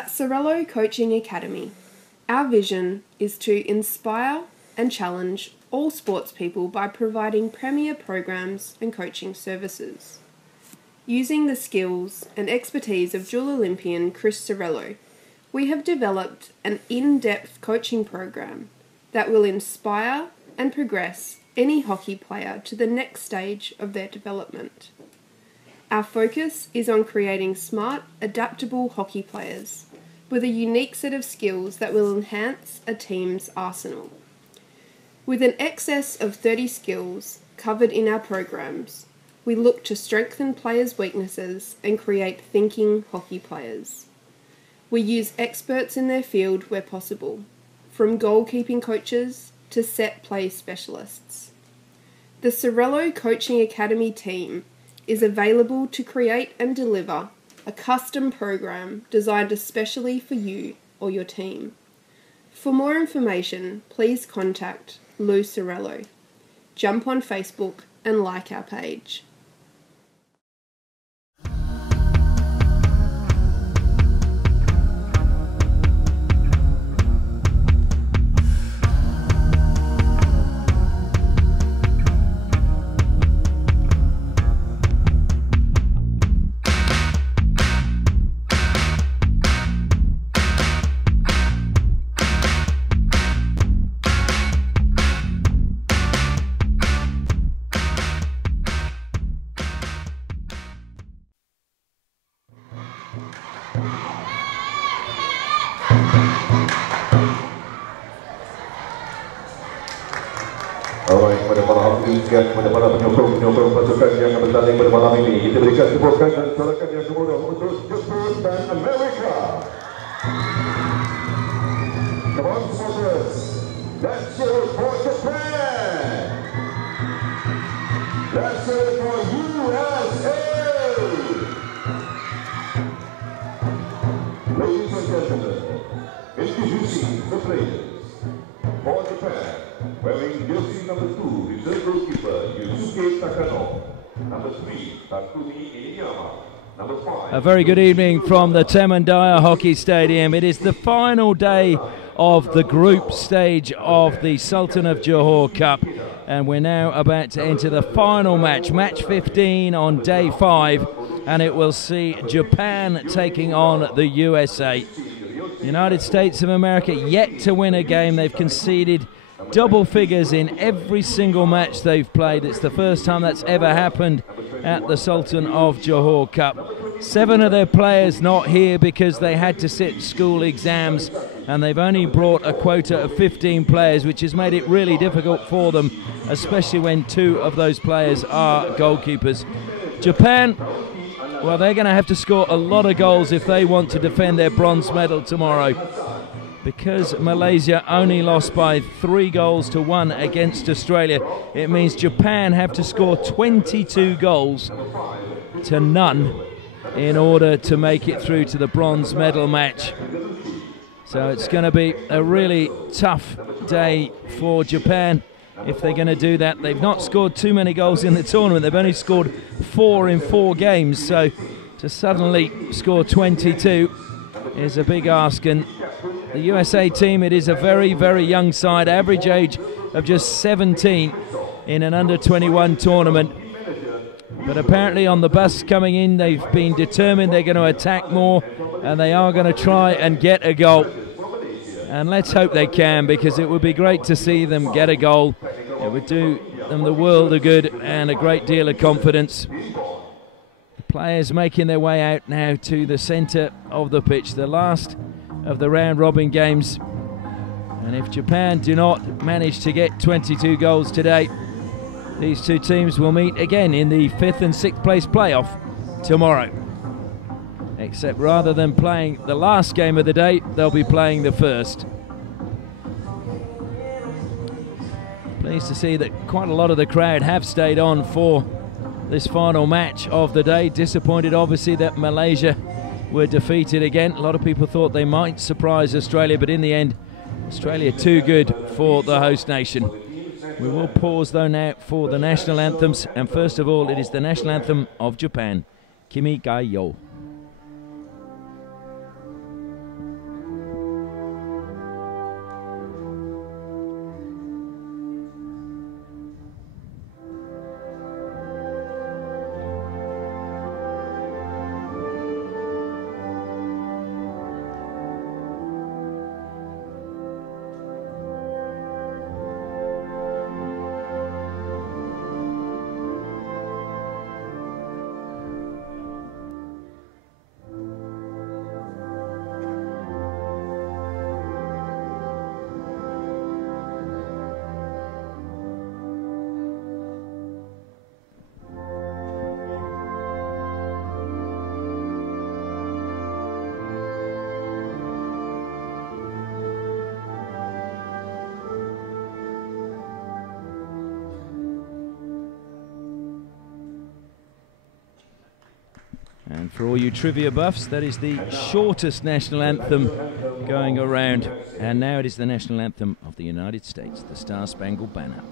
At Sorello Coaching Academy, our vision is to inspire and challenge all sports people by providing premier programs and coaching services. Using the skills and expertise of dual Olympian Chris Sorello, we have developed an in-depth coaching program that will inspire and progress any hockey player to the next stage of their development. Our focus is on creating smart, adaptable hockey players with a unique set of skills that will enhance a team's arsenal. With an excess of 30 skills covered in our programs, we look to strengthen players' weaknesses and create thinking hockey players. We use experts in their field where possible, from goalkeeping coaches to set play specialists. The Sorello Coaching Academy team is available to create and deliver a custom program designed especially for you or your team. For more information, please contact Lou Sorello. Jump on Facebook and like our page. Kepada para hadirin sekalian, kepada para penyokong pasukan yang bertanding pada malam ini, kita berikan tepukan dan sorakan yang kemudian untuk Johor dan Amerika. Come on, supporters, let's cheer for Japan. Let's cheer for USA. Ladies and gentlemen, introducing the players for Japan. Wearing jersey number 2, reserve goalkeeper Yusuke Takano. Number 3, Takumi Iniyama. Number 5. A very good evening from the Temandaya Hockey Stadium. It is the final day of the group stage of the Sultan of Johor Cup, and we're now about to enter the final match, match 15 on day 5, and it will see Japan taking on the USA. United States of America yet to win a game. They've conceded double figures in every single match they've played. It's the first time that's ever happened at the Sultan of Johor Cup. 7 of their players not here because they had to sit school exams, and they've only brought a quota of 15 players, which has made it really difficult for them, especially when 2 of those players are goalkeepers. Japan, well, they're going to have to score a lot of goals if they want to defend their bronze medal tomorrow, because Malaysia only lost by 3 goals to 1 against Australia. It means Japan have to score 22 goals to none in order to make it through to the bronze medal match. So it's going to be a really tough day for Japan if they're going to do that. They've not scored too many goals in the tournament. They've only scored 4 in 4 games. So to suddenly score 22 is a big ask. And the USA team, it is a very, very young side, average age of just 17 in an under-21 tournament. But apparently on the bus coming in, they've been determined they're going to attack more, and they are going to try and get a goal. And let's hope they can, because it would be great to see them get a goal. It would do them the world of good and a great deal of confidence. The players making their way out now to the centre of the pitch, the last of the round-robin games. And if Japan do not manage to get 22 goals today, these 2 teams will meet again in the 5th and 6th place playoff tomorrow. Except rather than playing the last game of the day, they'll be playing the first. Pleased to see that quite a lot of the crowd have stayed on for this final match of the day. Disappointed obviously that Malaysia were defeated again. A lot of people thought they might surprise Australia, but in the end, Australia too good for the host nation. We will pause though now for the national anthems, and first of all it is the national anthem of Japan, Kimi Ga Yo. And for all you trivia buffs, that is the shortest national anthem going around. And now it is the national anthem of the United States, the Star-Spangled Banner.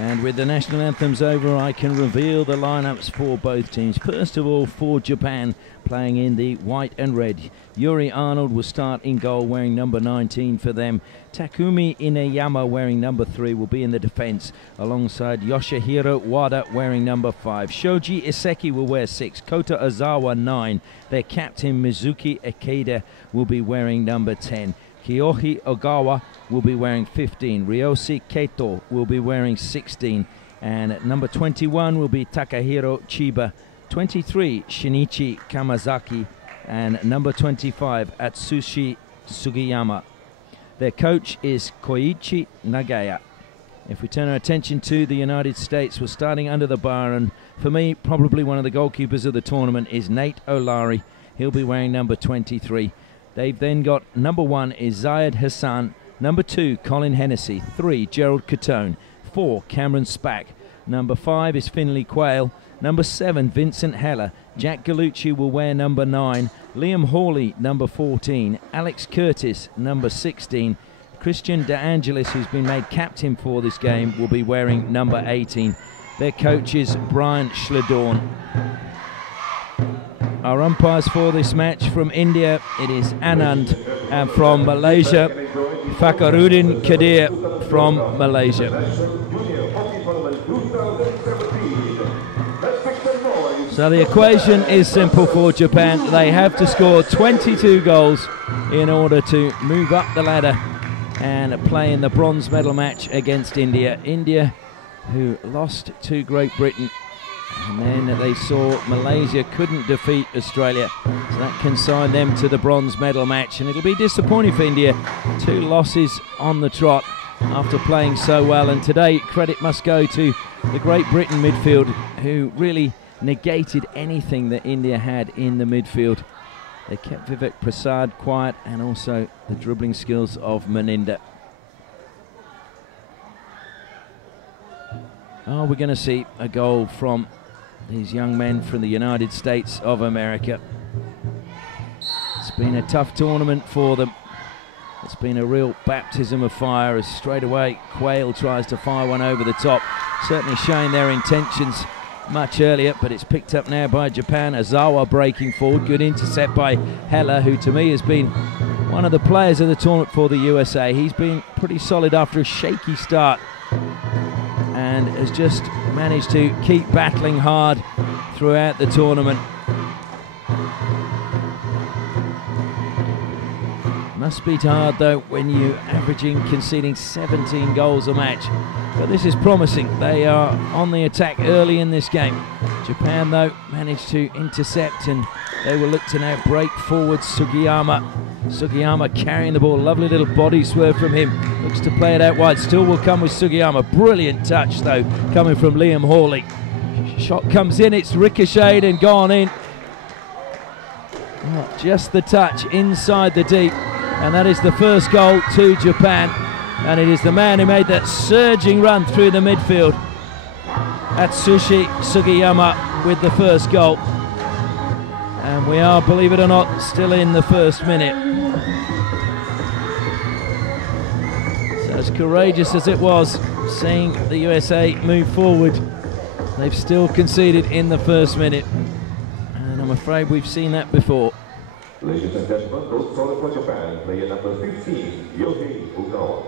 And with the national anthems over, I can reveal the lineups for both teams. First of all, for Japan, playing in the white and red. Yuri Arnold will start in goal, wearing number 19 for them. Takumi Ineyama, wearing number 3, will be in the defence, alongside Yoshihiro Wada, wearing number 5. Shoji Iseki will wear 6. Kota Ozawa, 9. Their captain, Mizuki Ikeda, will be wearing number 10. Kiyoshi Ogawa will be wearing 15. Ryoshi Keito will be wearing 16. And number 21 will be Takahiro Chiba. 23, Shinichi Kamazaki. And number 25, Atsushi Sugiyama. Their coach is Koichi Nagaya. If we turn our attention to the United States, we're starting under the bar, and for me, probably one of the goalkeepers of the tournament is Nate O'Lari. He'll be wearing number 23. They've then got number 1 is Zayed Hassan, number 2 Colin Hennessy, 3 Gerald Catone, 4 Cameron Spack, number 5 is Finley Quayle, number 7 Vincent Heller, Jack Gallucci will wear number 9, Liam Hawley number 14, Alex Curtis number 16, Christian De Angelis, who's been made captain for this game, will be wearing number 18. Their coach is Brian Schledorn. Our umpires for this match: from India, it is Anand, and from Malaysia, Fakhruddin Kadir from Malaysia. So the equation is simple for Japan. They have to score 22 goals in order to move up the ladder and play in the bronze medal match against India. India, who lost to Great Britain, and then they saw Malaysia couldn't defeat Australia, so that consigned them to the bronze medal match. And it'll be disappointing for India, 2 losses on the trot after playing so well. And today, credit must go to the Great Britain midfield, who really negated anything that India had in the midfield. They kept Vivek Prasad quiet, and also the dribbling skills of Meninda. Oh, we're going to see a goal from these young men from the United States of America. It's been a tough tournament for them. It's been a real baptism of fire, as straight away Quayle tries to fire one over the top, certainly showing their intentions much earlier, but it's picked up now by Japan. Ozawa breaking forward, good intercept by Heller, who to me has been one of the players of the tournament for the USA. He's been pretty solid after a shaky start, and has just managed to keep battling hard throughout the tournament. Must be hard though when you're conceding 17 goals a match. But this is promising. They are on the attack early in this game. Japan though managed to intercept, and they will look to now break forward. Sugiyama carrying the ball, lovely little body swerve from him, looks to play it out wide, still will come with Sugiyama. Brilliant touch though coming from Liam Hawley. Shot comes in, it's ricocheted and gone in. Oh, just the touch inside the deep. And that is the first goal to Japan. And it is the man who made that surging run through the midfield, Atsushi Sugiyama, with the first goal. And we are, believe it or not, still in the first minute. So as courageous as it was seeing the USA move forward, they've still conceded in the first minute. And I'm afraid we've seen that before. Ladies and gentlemen, goal scorer for Japan, player number 15, Yohei Ogawa.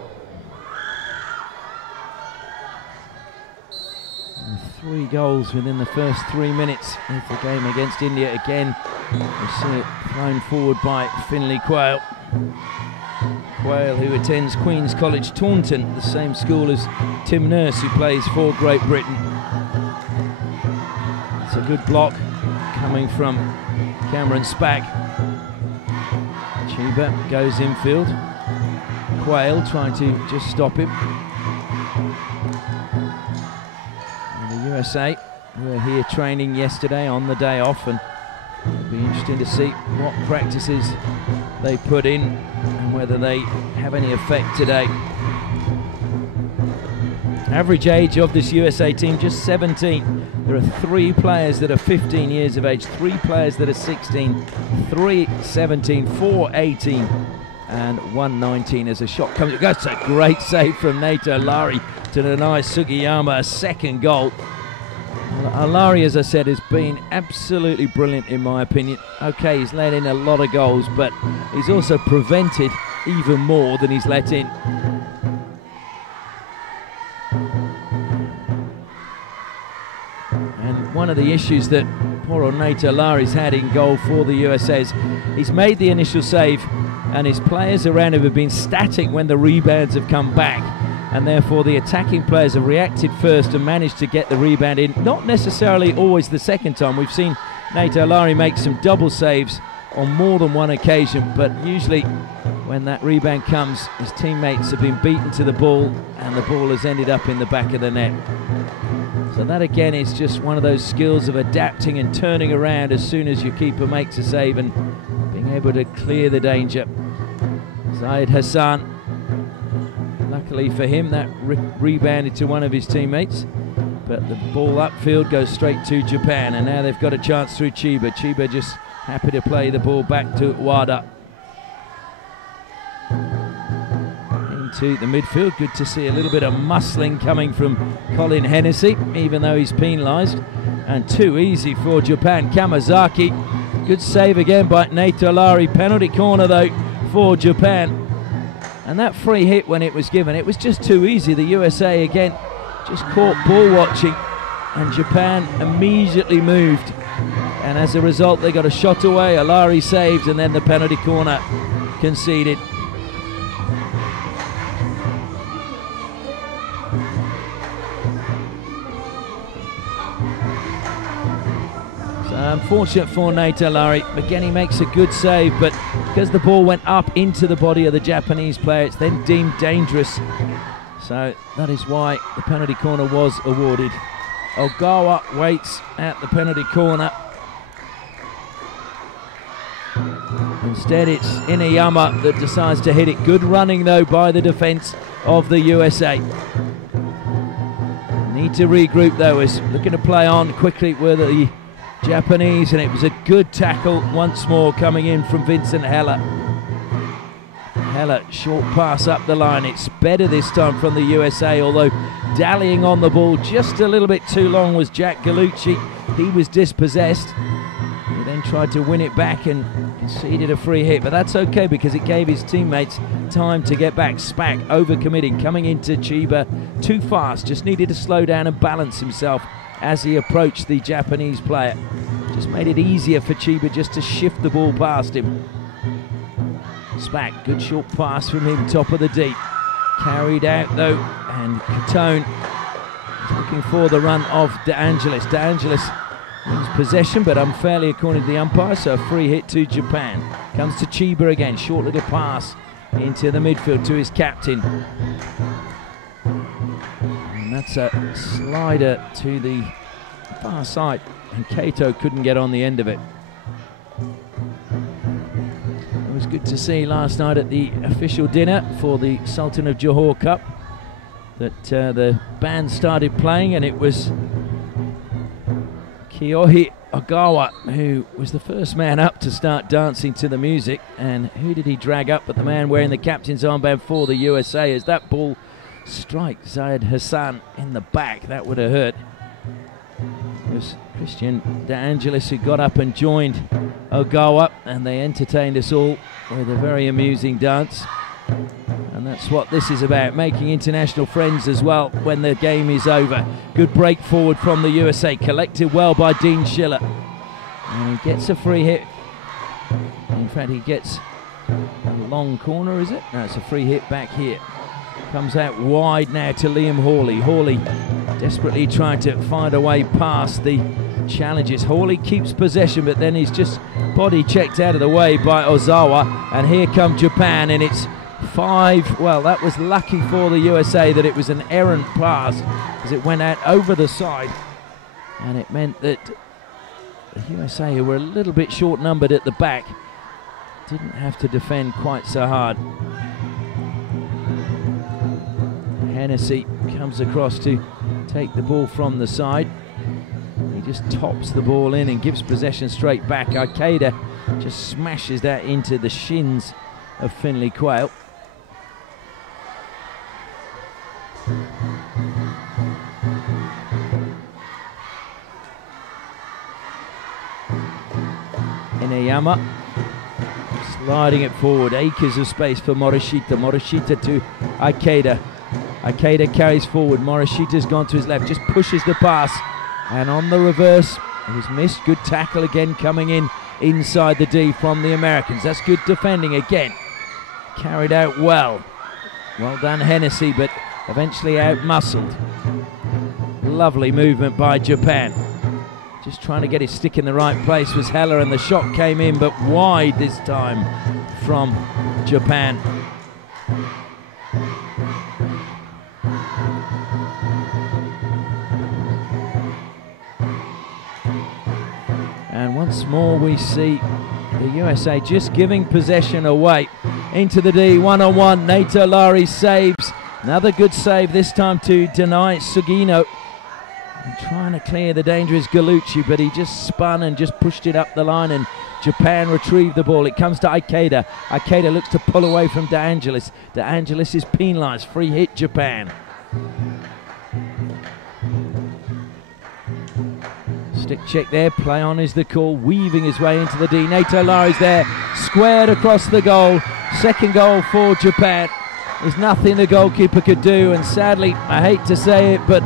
3 goals within the first 3 minutes of the game against India. Again, we see it thrown forward by Finlay Quayle. Quayle, who attends Queen's College Taunton, the same school as Tim Nurse, who plays for Great Britain. It's a good block coming from Cameron Spack. Chiba goes infield. Quayle trying to just stop him. USA were here training yesterday on the day off, and it'll be interesting to see what practices they put in and whether they have any effect today. Average age of this USA team, just 17. There are 3 players that are 15 years of age, 3 players that are 16, 3 17, 4 18, and 1 19 as a shot comes. That's a great save from Nato Lari to deny Sugiyama a second goal. Alari, as I said, has been absolutely brilliant in my opinion. Okay, he's let in a lot of goals, but he's also prevented even more than he's let in. And one of the issues that poor old Nato Lari's had in goal for the USA is he's made the initial save, and his players around him have been static when the rebounds have come back. And therefore the attacking players have reacted first and managed to get the rebound in. Not necessarily always the second time. We've seen Nato Lari make some double saves on more than one occasion, but usually when that rebound comes, his teammates have been beaten to the ball and the ball has ended up in the back of the net. So that again is just one of those skills of adapting and turning around as soon as your keeper makes a save and being able to clear the danger. Zahid Hassan, luckily for him, that rebounded to one of his teammates, but the ball upfield goes straight to Japan, and now they've got a chance through Chiba. Chiba just happy to play the ball back to Wada. Into the midfield, good to see a little bit of muscling coming from Colin Hennessy, even though he's penalised, and too easy for Japan. Kamazaki, good save again by Nato Lari. Penalty corner though for Japan. And that free hit, when it was given, it was just too easy. The USA again just caught ball watching, and Japan immediately moved. And as a result, they got a shot away, Alari saved, and then the penalty corner conceded. So unfortunate for Nato Lari. Again, he makes a good save, but because the ball went up into the body of the Japanese player, it's then deemed dangerous. So that is why the penalty corner was awarded. Ogawa waits at the penalty corner. Instead, it's Ineyama that decides to hit it. Good running, though, by the defence of the USA. Need to regroup, though, as looking to play on quickly with the Japanese, and it was a good tackle once more coming in from Vincent Heller. Heller, short pass up the line. It's better this time from the USA, although dallying on the ball just a little bit too long was Jack Gallucci. He was dispossessed. He then tried to win it back and conceded a free hit, but that's okay because it gave his teammates time to get back. Spack overcommitting, coming into Chiba too fast, just needed to slow down and balance himself as he approached the Japanese player. Just made it easier for Chiba just to shift the ball past him. Spack, good short pass from him, top of the deep. Carried out though, and Catone is looking for the run of De Angelis. De Angelis wins possession, but unfairly according to the umpire, so a free hit to Japan. Comes to Chiba again, short little pass into the midfield to his captain. And that's a slider to the far side, and Kato couldn't get on the end of it. There was good to see last night at the official dinner for the Sultan of Johor Cup that the band started playing, and it was Kyohi Ogawa who was the first man up to start dancing to the music. And who did he drag up but the man wearing the captain's armband for the USA, as that ball struck Zayed Hassan in the back. That would have hurt. It was Christian De Angelis who got up and joined Ogawa, and they entertained us all with a very amusing dance. And that's what this is about, making international friends as well when the game is over. Good break forward from the USA, collected well by Dean Schiller. And he gets a free hit. In fact, he gets a long corner, is it? No, it's a free hit back here. Comes out wide now to Liam Hawley. Hawley desperately trying to find a way past the challenges. Hawley keeps possession, but then he's just body checked out of the way by Ozawa. And here come Japan, and it's 5. Well, that was lucky for the USA that it was an errant pass, as it went out over the side, and it meant that the USA, who were a little bit short-numbered at the back, didn't have to defend quite so hard. Hennessy comes across to take the ball from the side. He just tops the ball in and gives possession straight back. Ikeda just smashes that into the shins of Finlay Quayle. Ineyama sliding it forward, acres of space for Morishita. Morishita to Ikeda. Ikeda carries forward, Morishita's gone to his left, just pushes the pass, and on the reverse it was missed. Good tackle again coming in inside the D from the Americans. That's good defending again, carried out well. Well done Hennessy, but eventually out-muscled. Lovely movement by Japan. Just trying to get his stick in the right place was Heller, and the shot came in, but wide this time from Japan. And once more we see the USA just giving possession away. Into the D, one-on-one, Nato Lari saves. Another good save, this time to deny Sugino. And trying to clear the dangerous Gallucci, but he just spun and just pushed it up the line, and Japan retrieved the ball. It comes to Ikeda. Ikeda looks to pull away from De Angelis. De Angelis is penalised. Free hit Japan. Stick check there, play on is the call, weaving his way into the D. Nato Lari's there, squared across the goal. Second goal for Japan. There's nothing the goalkeeper could do, and sadly, I hate to say it, but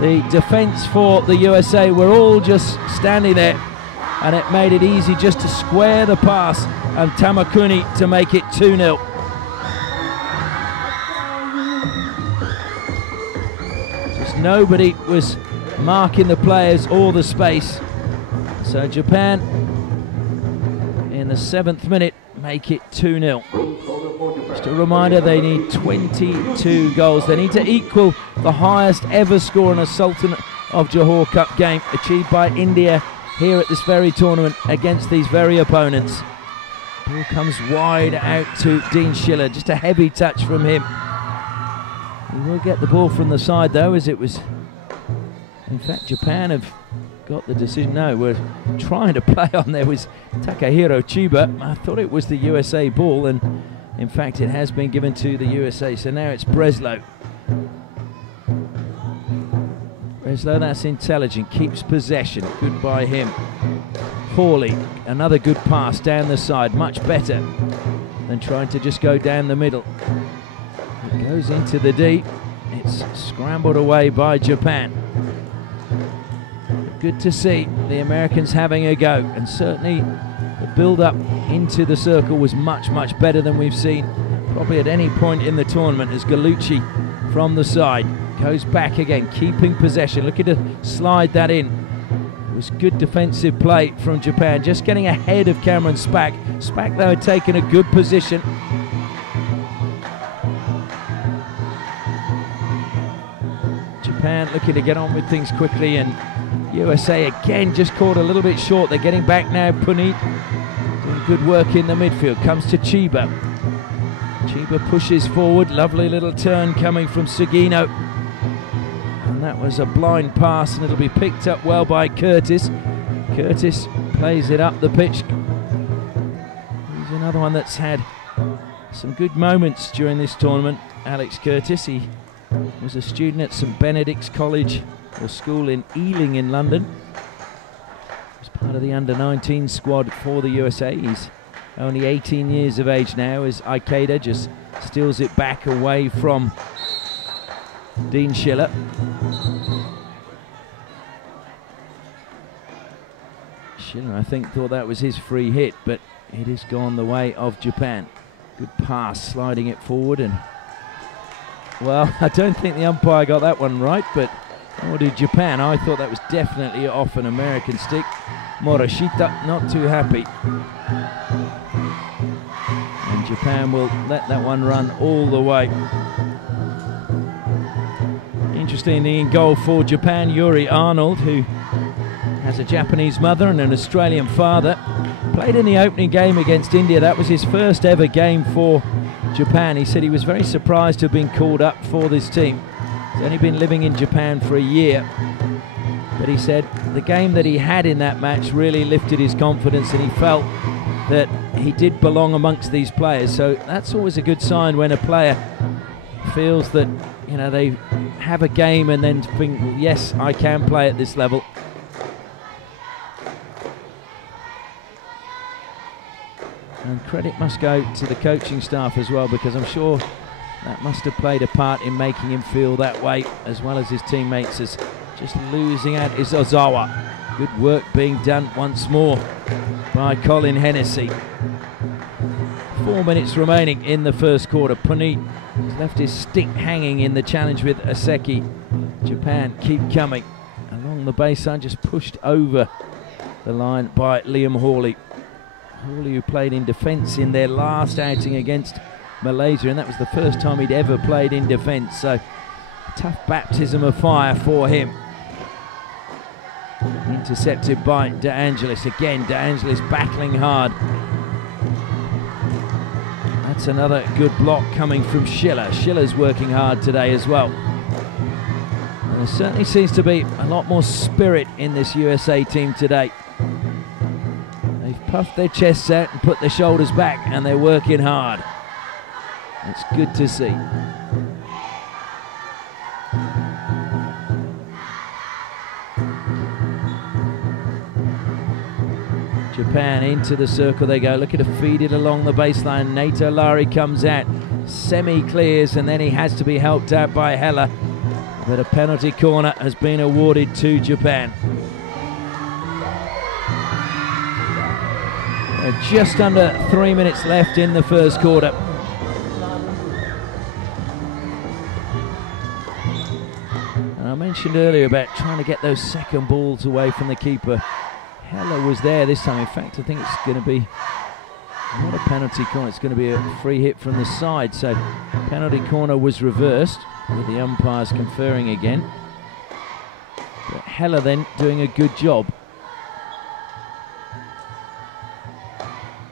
the defence for the USA were all just standing there, and it made it easy just to square the pass, and Tamakuni to make it 2-0. Just nobody was marking the players or the space. So Japan, in the 7th minute, make it 2-0. Just a reminder, they need 22 goals. They need to equal the highest ever score in a Sultan of Johor Cup game achieved by India here at this very tournament against these very opponents. Ball comes wide out to Dean Schiller, just a heavy touch from him. He will get the ball from the side though, as it was, in fact, Japan have got the decision. No, we're trying to play on. There was Takahiro Chiba. I thought it was the USA ball, and in fact it has been given to the USA. So now it's Breslow. Breslow, that's intelligent, keeps possession. Good by him. Hawley, another good pass down the side, much better than trying to just go down the middle. It goes into the D. It's scrambled away by Japan. Good to see the Americans having a go, and certainly the build-up into the circle was much, much better than we've seen probably at any point in the tournament, as Gallucci from the side goes back again, keeping possession, looking to slide that in. It was good defensive play from Japan, just getting ahead of Cameron Spack. Spack, though, had taken a good position. Japan looking to get on with things quickly, and USA again just caught a little bit short. They're getting back now. Puneet doing good work in the midfield. Comes to Chiba. Chiba pushes forward. Lovely little turn coming from Sugino. And that was a blind pass, and it'll be picked up well by Curtis. Curtis plays it up the pitch. He's another one that's had some good moments during this tournament, Alex Curtis. He was a student at St Benedict's College or School in Ealing in London. He's part of the under-19 squad for the USA. He's only 18 years of age now as Ikeda just steals it back away from Dean Schiller. Schiller, I think, thought that was his free hit, but it has gone the way of Japan. Good pass, sliding it forward, and well, I don't think the umpire got that one right, but nor did Japan. I thought that was definitely off an American stick. Morishita not too happy. And Japan will let that one run all the way. Interestingly, in goal for Japan, Yuri Arnold, who has a Japanese mother and an Australian father. Played in the opening game against India. That was his first ever game for Japan. He said he was very surprised to have been called up for this team. He's only been living in Japan for a year. But he said the game that he had in that match really lifted his confidence, and he felt that he did belong amongst these players. So that's always a good sign when a player feels that, you know, they have a game and then think, yes, I can play at this level. And credit must go to the coaching staff as well, because I'm sure that must have played a part in making him feel that way, as well as his teammates, as just losing out is Ozawa. Good work being done once more by Colin Hennessy. 4 minutes remaining in the first quarter. Puneet has left his stick hanging in the challenge with Aseki. Japan keep coming along the baseline, just pushed over the line by Liam Hawley. Hawley, who played in defence in their last outing against Malaysia, and that was the first time he'd ever played in defence, so tough baptism of fire for him. Intercepted by De Angelis. Again, De Angelis battling hard. That's another good block coming from Schiller. Schiller's working hard today as well. And there certainly seems to be a lot more spirit in this USA team today. They've puffed their chests out and put their shoulders back, and they're working hard. It's good to see. Japan into the circle they go, looking to feed it along the baseline. Nato Lari comes out, semi-clears, and then he has to be helped out by Heller. But a penalty corner has been awarded to Japan. Just under 3 minutes left in the first quarter. And I mentioned earlier about trying to get those second balls away from the keeper. Heller was there this time. In fact, I think it's going to be not a penalty corner, it's going to be a free hit from the side. So penalty corner was reversed, with the umpires conferring again. But Heller then doing a good job.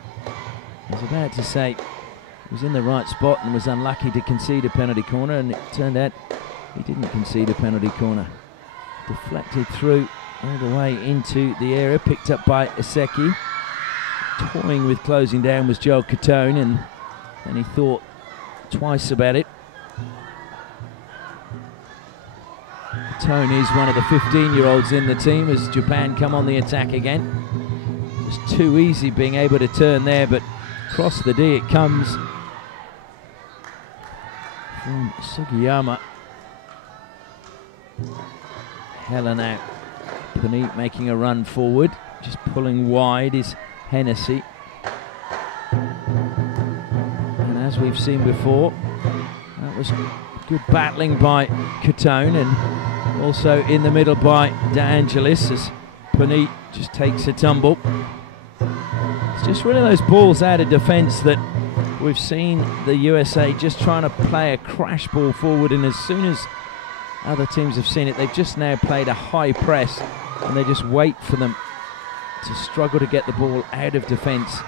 I was about to say he was in the right spot and was unlucky to concede a penalty corner, and it turned out he didn't concede a penalty corner. Deflected through all the way into the area, picked up by Aseki. Toying with closing down was Joel Catone, and then he thought twice about it. Catone is one of the 15-year-olds in the team as Japan come on the attack again. Just too easy being able to turn there, but across the D it comes from Sugiyama. Heller now. Puneet making a run forward, just pulling wide is Hennessy. And as we've seen before, that was good battling by Catone, and also in the middle by De Angelis as Puneet just takes a tumble. It's just really those balls out of defence that we've seen the USA just trying to play a crash ball forward, and as soon as other teams have seen it, they've just now played a high press, and they just wait for them to struggle to get the ball out of defence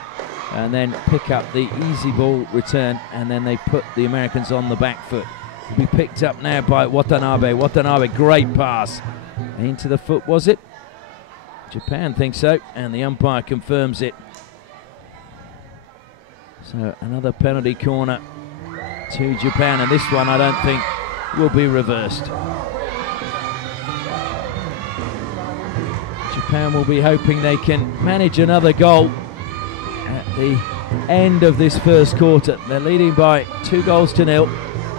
and then pick up the easy ball return, and then they put the Americans on the back foot. It'll be picked up now by Watanabe. Watanabe, great pass. Into the foot, was it? Japan thinks so, and the umpire confirms it. So another penalty corner to Japan, and this one I don't think will be reversed. Japan will be hoping they can manage another goal at the end of this first quarter. They're leading by 2-0.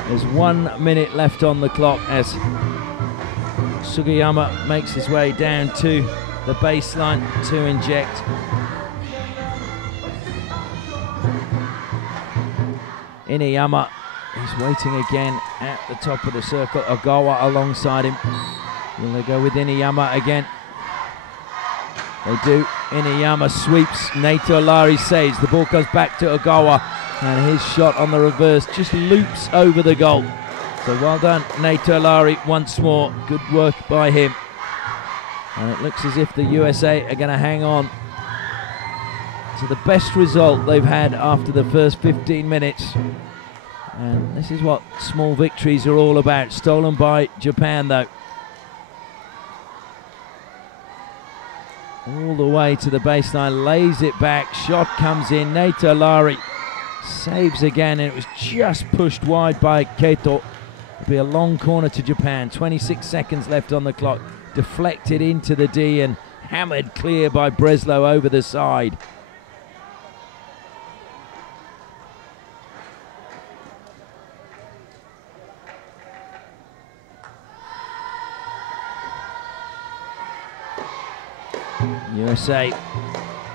There's 1 minute left on the clock as Sugiyama makes his way down to the baseline to inject. Ineyama is waiting again at the top of the circle. Ogawa alongside him. Will they go with Ineyama again? They do. Ineyama sweeps. Nato Lari saves. The ball goes back to Ogawa, and his shot on the reverse just loops over the goal. So well done, Nato Lari, once more. Good work by him. And it looks as if the USA are going to hang on to the best result they've had after the first 15 minutes. And this is what small victories are all about. Stolen by Japan, though. All the way to the baseline, lays it back, shot comes in, Nato Lari saves again, and it was just pushed wide by Keito. It'll be a long corner to Japan, 26 seconds left on the clock, deflected into the D and hammered clear by Breslow over the side. USA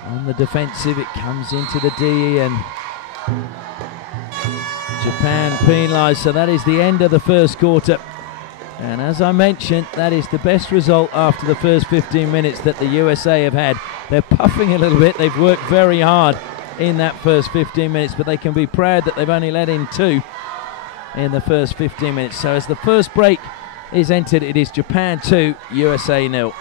on the defensive, it comes into the D and Japan penalised, so that is the end of the first quarter. And as I mentioned, that is the best result after the first 15 minutes that the USA have had. They're puffing a little bit, they've worked very hard in that first 15 minutes, but they can be proud that they've only let in 2 in the first 15 minutes. So as the first break is entered, it is Japan 2, USA 0.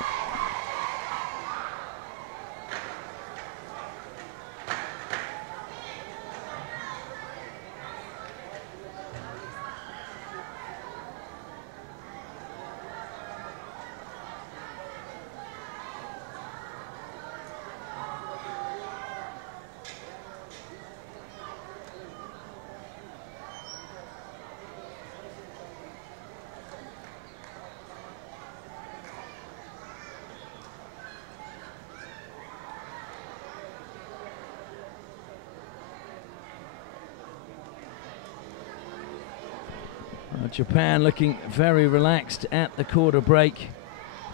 Japan looking very relaxed at the quarter break.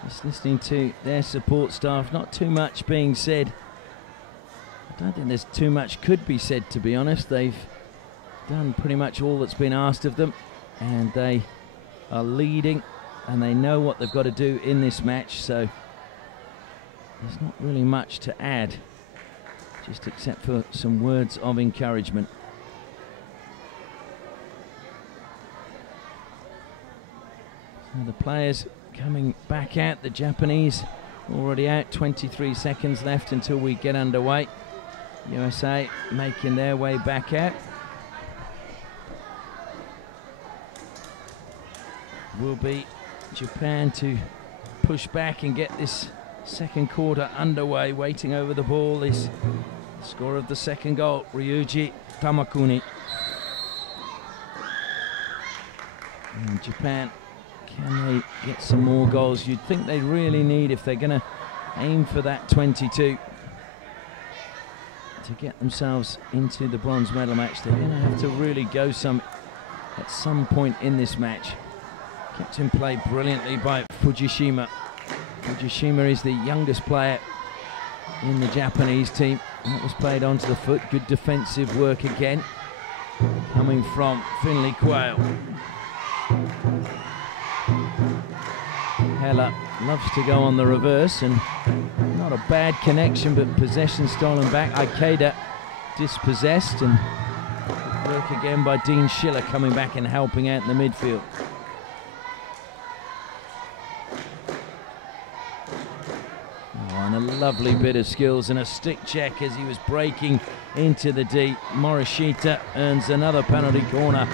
Just listening to their support staff, not too much being said. I don't think there's too much could be said, to be honest. They've done pretty much all that's been asked of them, and they are leading, and they know what they've got to do in this match, so there's not really much to add, just except for some words of encouragement. The players coming back out, the Japanese already out, 23 seconds left until we get underway. USA making their way back out. Will be Japan to push back and get this second quarter underway. Waiting over the ball is the scorer of the second goal, Ryuji Tamakuni. And Japan, can they get some more goals? You'd think they really need, if they're going to aim for that 22 to get themselves into the bronze medal match. They're going to have to really go at some point in this match. Kept in play brilliantly by Fujishima. Fujishima is the youngest player in the Japanese team. That was played onto the foot. Good defensive work again, coming from Finley Quayle. Heller loves to go on the reverse, and not a bad connection, but possession stolen back. Ikeda dispossessed, and work again by Dean Schiller coming back and helping out in the midfield. Oh, and a lovely bit of skills and a stick check as he was breaking into the D. Morishita earns another penalty corner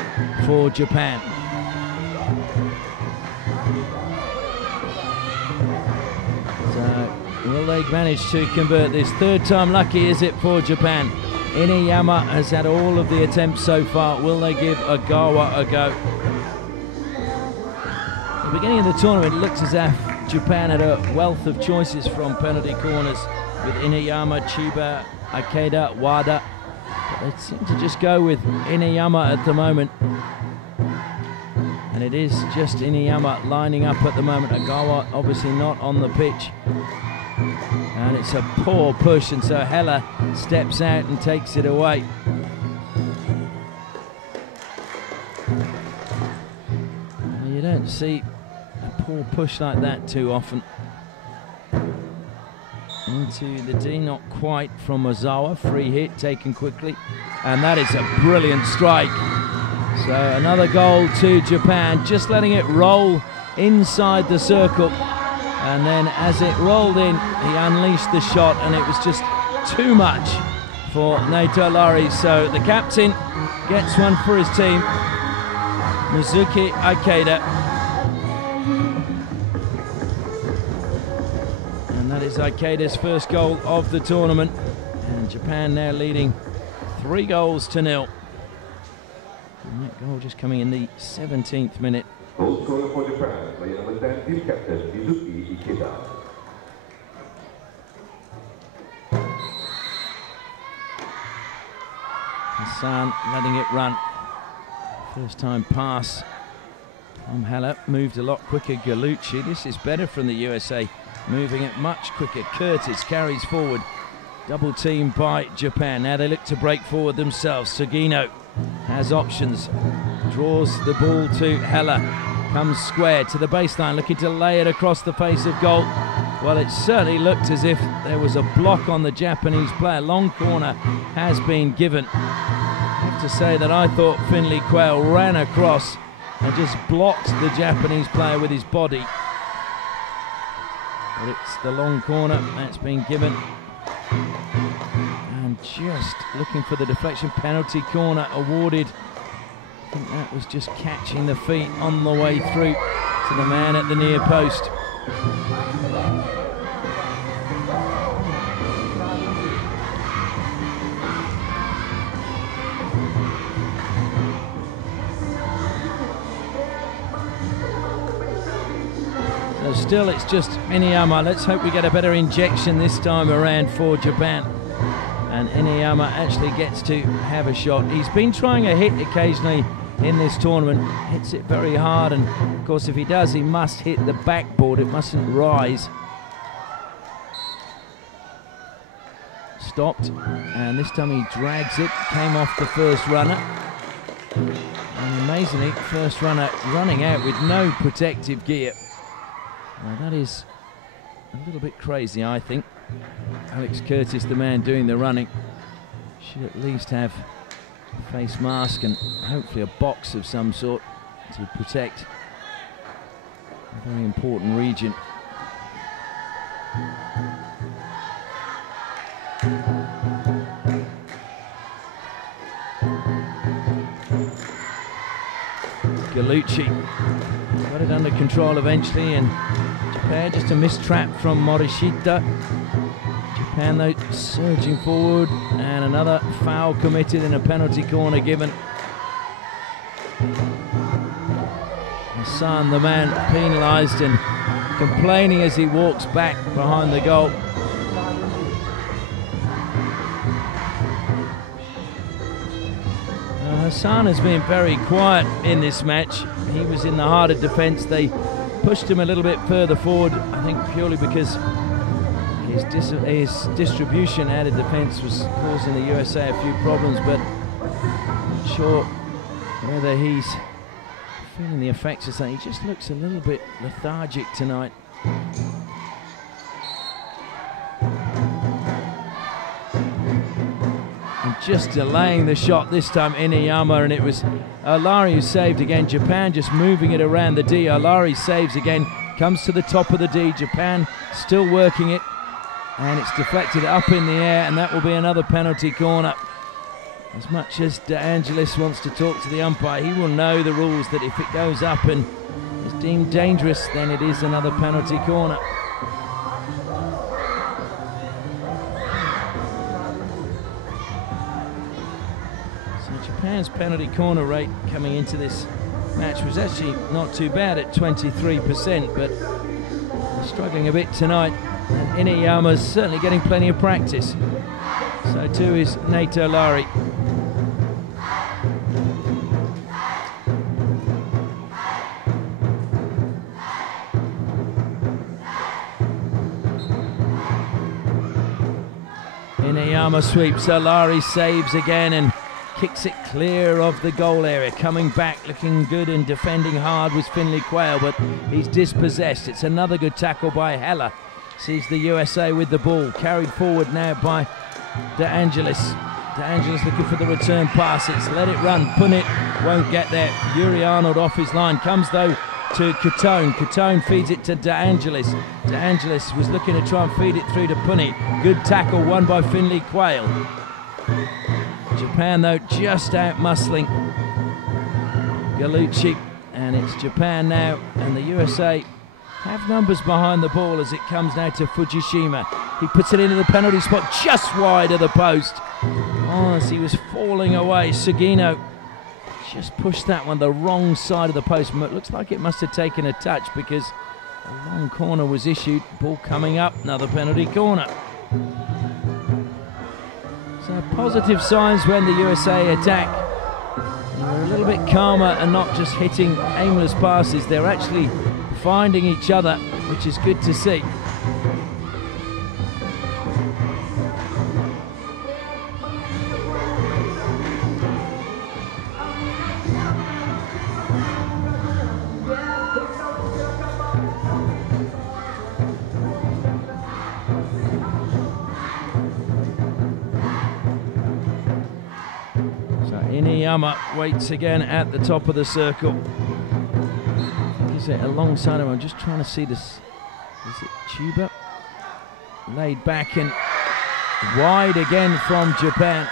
for Japan. So will they manage to convert this? Third time lucky is it for Japan? Ineyama has had all of the attempts so far. Will they give Ogawa a go? At the beginning of the tournament, it looked as if Japan had a wealth of choices from penalty corners with Ineyama, Chiba, Ikeda, Wada. But they seem to just go with Ineyama at the moment. And it is just Ineyama lining up at the moment. Ogawa obviously not on the pitch. And it's a poor push, and so Heller steps out and takes it away. You don't see a poor push like that too often. Into the D, not quite from Ozawa. Free hit taken quickly, and that is a brilliant strike. So another goal to Japan, just letting it roll inside the circle. And then as it rolled in, he unleashed the shot, and it was just too much for Naito Lari. So the captain gets one for his team, Mizuki Ikeda. And that is Ikeda's first goal of the tournament. And Japan now leading 3-0. And that goal just coming in the 17th minute. Goal scorer for Japan, player number 10, team captain Mizuki Ikeda. Hassan letting it run. First time pass from Heller. Moved a lot quicker. Gallucci. This is better from the USA. Moving it much quicker. Curtis carries forward. Double team by Japan. Now they look to break forward themselves. Sugino has options. Draws the ball to Heller. Comes square to the baseline, looking to lay it across the face of goal. Well, it certainly looked as if there was a block on the Japanese player. Long corner has been given. I have to say that I thought Finlay Quayle ran across and just blocked the Japanese player with his body. But it's the long corner that's been given. And just looking for the deflection. Penalty corner awarded. I think that was just catching the feet on the way through to the man at the near post. So still it's just Ineyama. Let's hope we get a better injection this time around for Japan. And Ineyama actually gets to have a shot. He's been trying a hit occasionally in this tournament. Hits it very hard, and of course if he does, he must hit the backboard. It mustn't rise. Stopped, and this time he drags it. Came off the first runner. And amazingly, first runner running out with no protective gear. Now that is a little bit crazy, I think. Alex Curtis, the man doing the running, should at least have a face mask and hopefully a box of some sort to protect a very important region. Gallucci got it under control eventually, and Japan just a missed trap from Morishita. Japan though surging forward, and another foul committed and a penalty corner given. Hassan, the man penalised and complaining as he walks back behind the goal. Hassan has been very quiet in this match. He was in the heart of defence. They pushed him a little bit further forward, I think purely because his distribution out of defence was causing the USA a few problems, but I'm not sure whether he's feeling the effects of something. He just looks a little bit lethargic tonight. And just delaying the shot this time, Ineyama, and it was Olari who saved again. Japan just moving it around the D. Olari saves again, comes to the top of the D. Japan still working it. and it's deflected up in the air, and that will be another penalty corner. As much as De Angelis wants to talk to the umpire, he will know the rules that if it goes up and is deemed dangerous, then it is another penalty corner. So Japan's penalty corner rate coming into this match was actually not too bad at 23%, but they're struggling a bit tonight, and Ineyama's certainly getting plenty of practice. So too is Nate Olari. Ineyama sweeps, Olari saves again and kicks it clear of the goal area. Coming back, looking good and defending hard was Finlay Quayle, but he's dispossessed. It's another good tackle by Heller. Sees the USA with the ball, carried forward now by De Angelis. De Angelis looking for the return pass. It's let it run. Punit won't get there. Yuri Arnold off his line. Comes though to Katone. Katone feeds it to De Angelis. De Angelis was looking to try and feed it through to Punit. Good tackle, won by Finlay Quayle. Japan though just out muscling Gallucci, and it's Japan now, and the USA have numbers behind the ball as it comes now to Fujishima. He puts it into the penalty spot just wide of the post. Oh, as he was falling away, Sugino just pushed that one the wrong side of the post. It looks like it must have taken a touch because a long corner was issued. Ball coming up, another penalty corner. So positive signs when the USA attack. They're a little bit calmer and not just hitting aimless passes. They're actually finding each other, which is good to see. Ineyama waits again at the top of the circle. Is it alongside him? I'm just trying to see this. Is it Chiba? Laid back and wide again from Japan.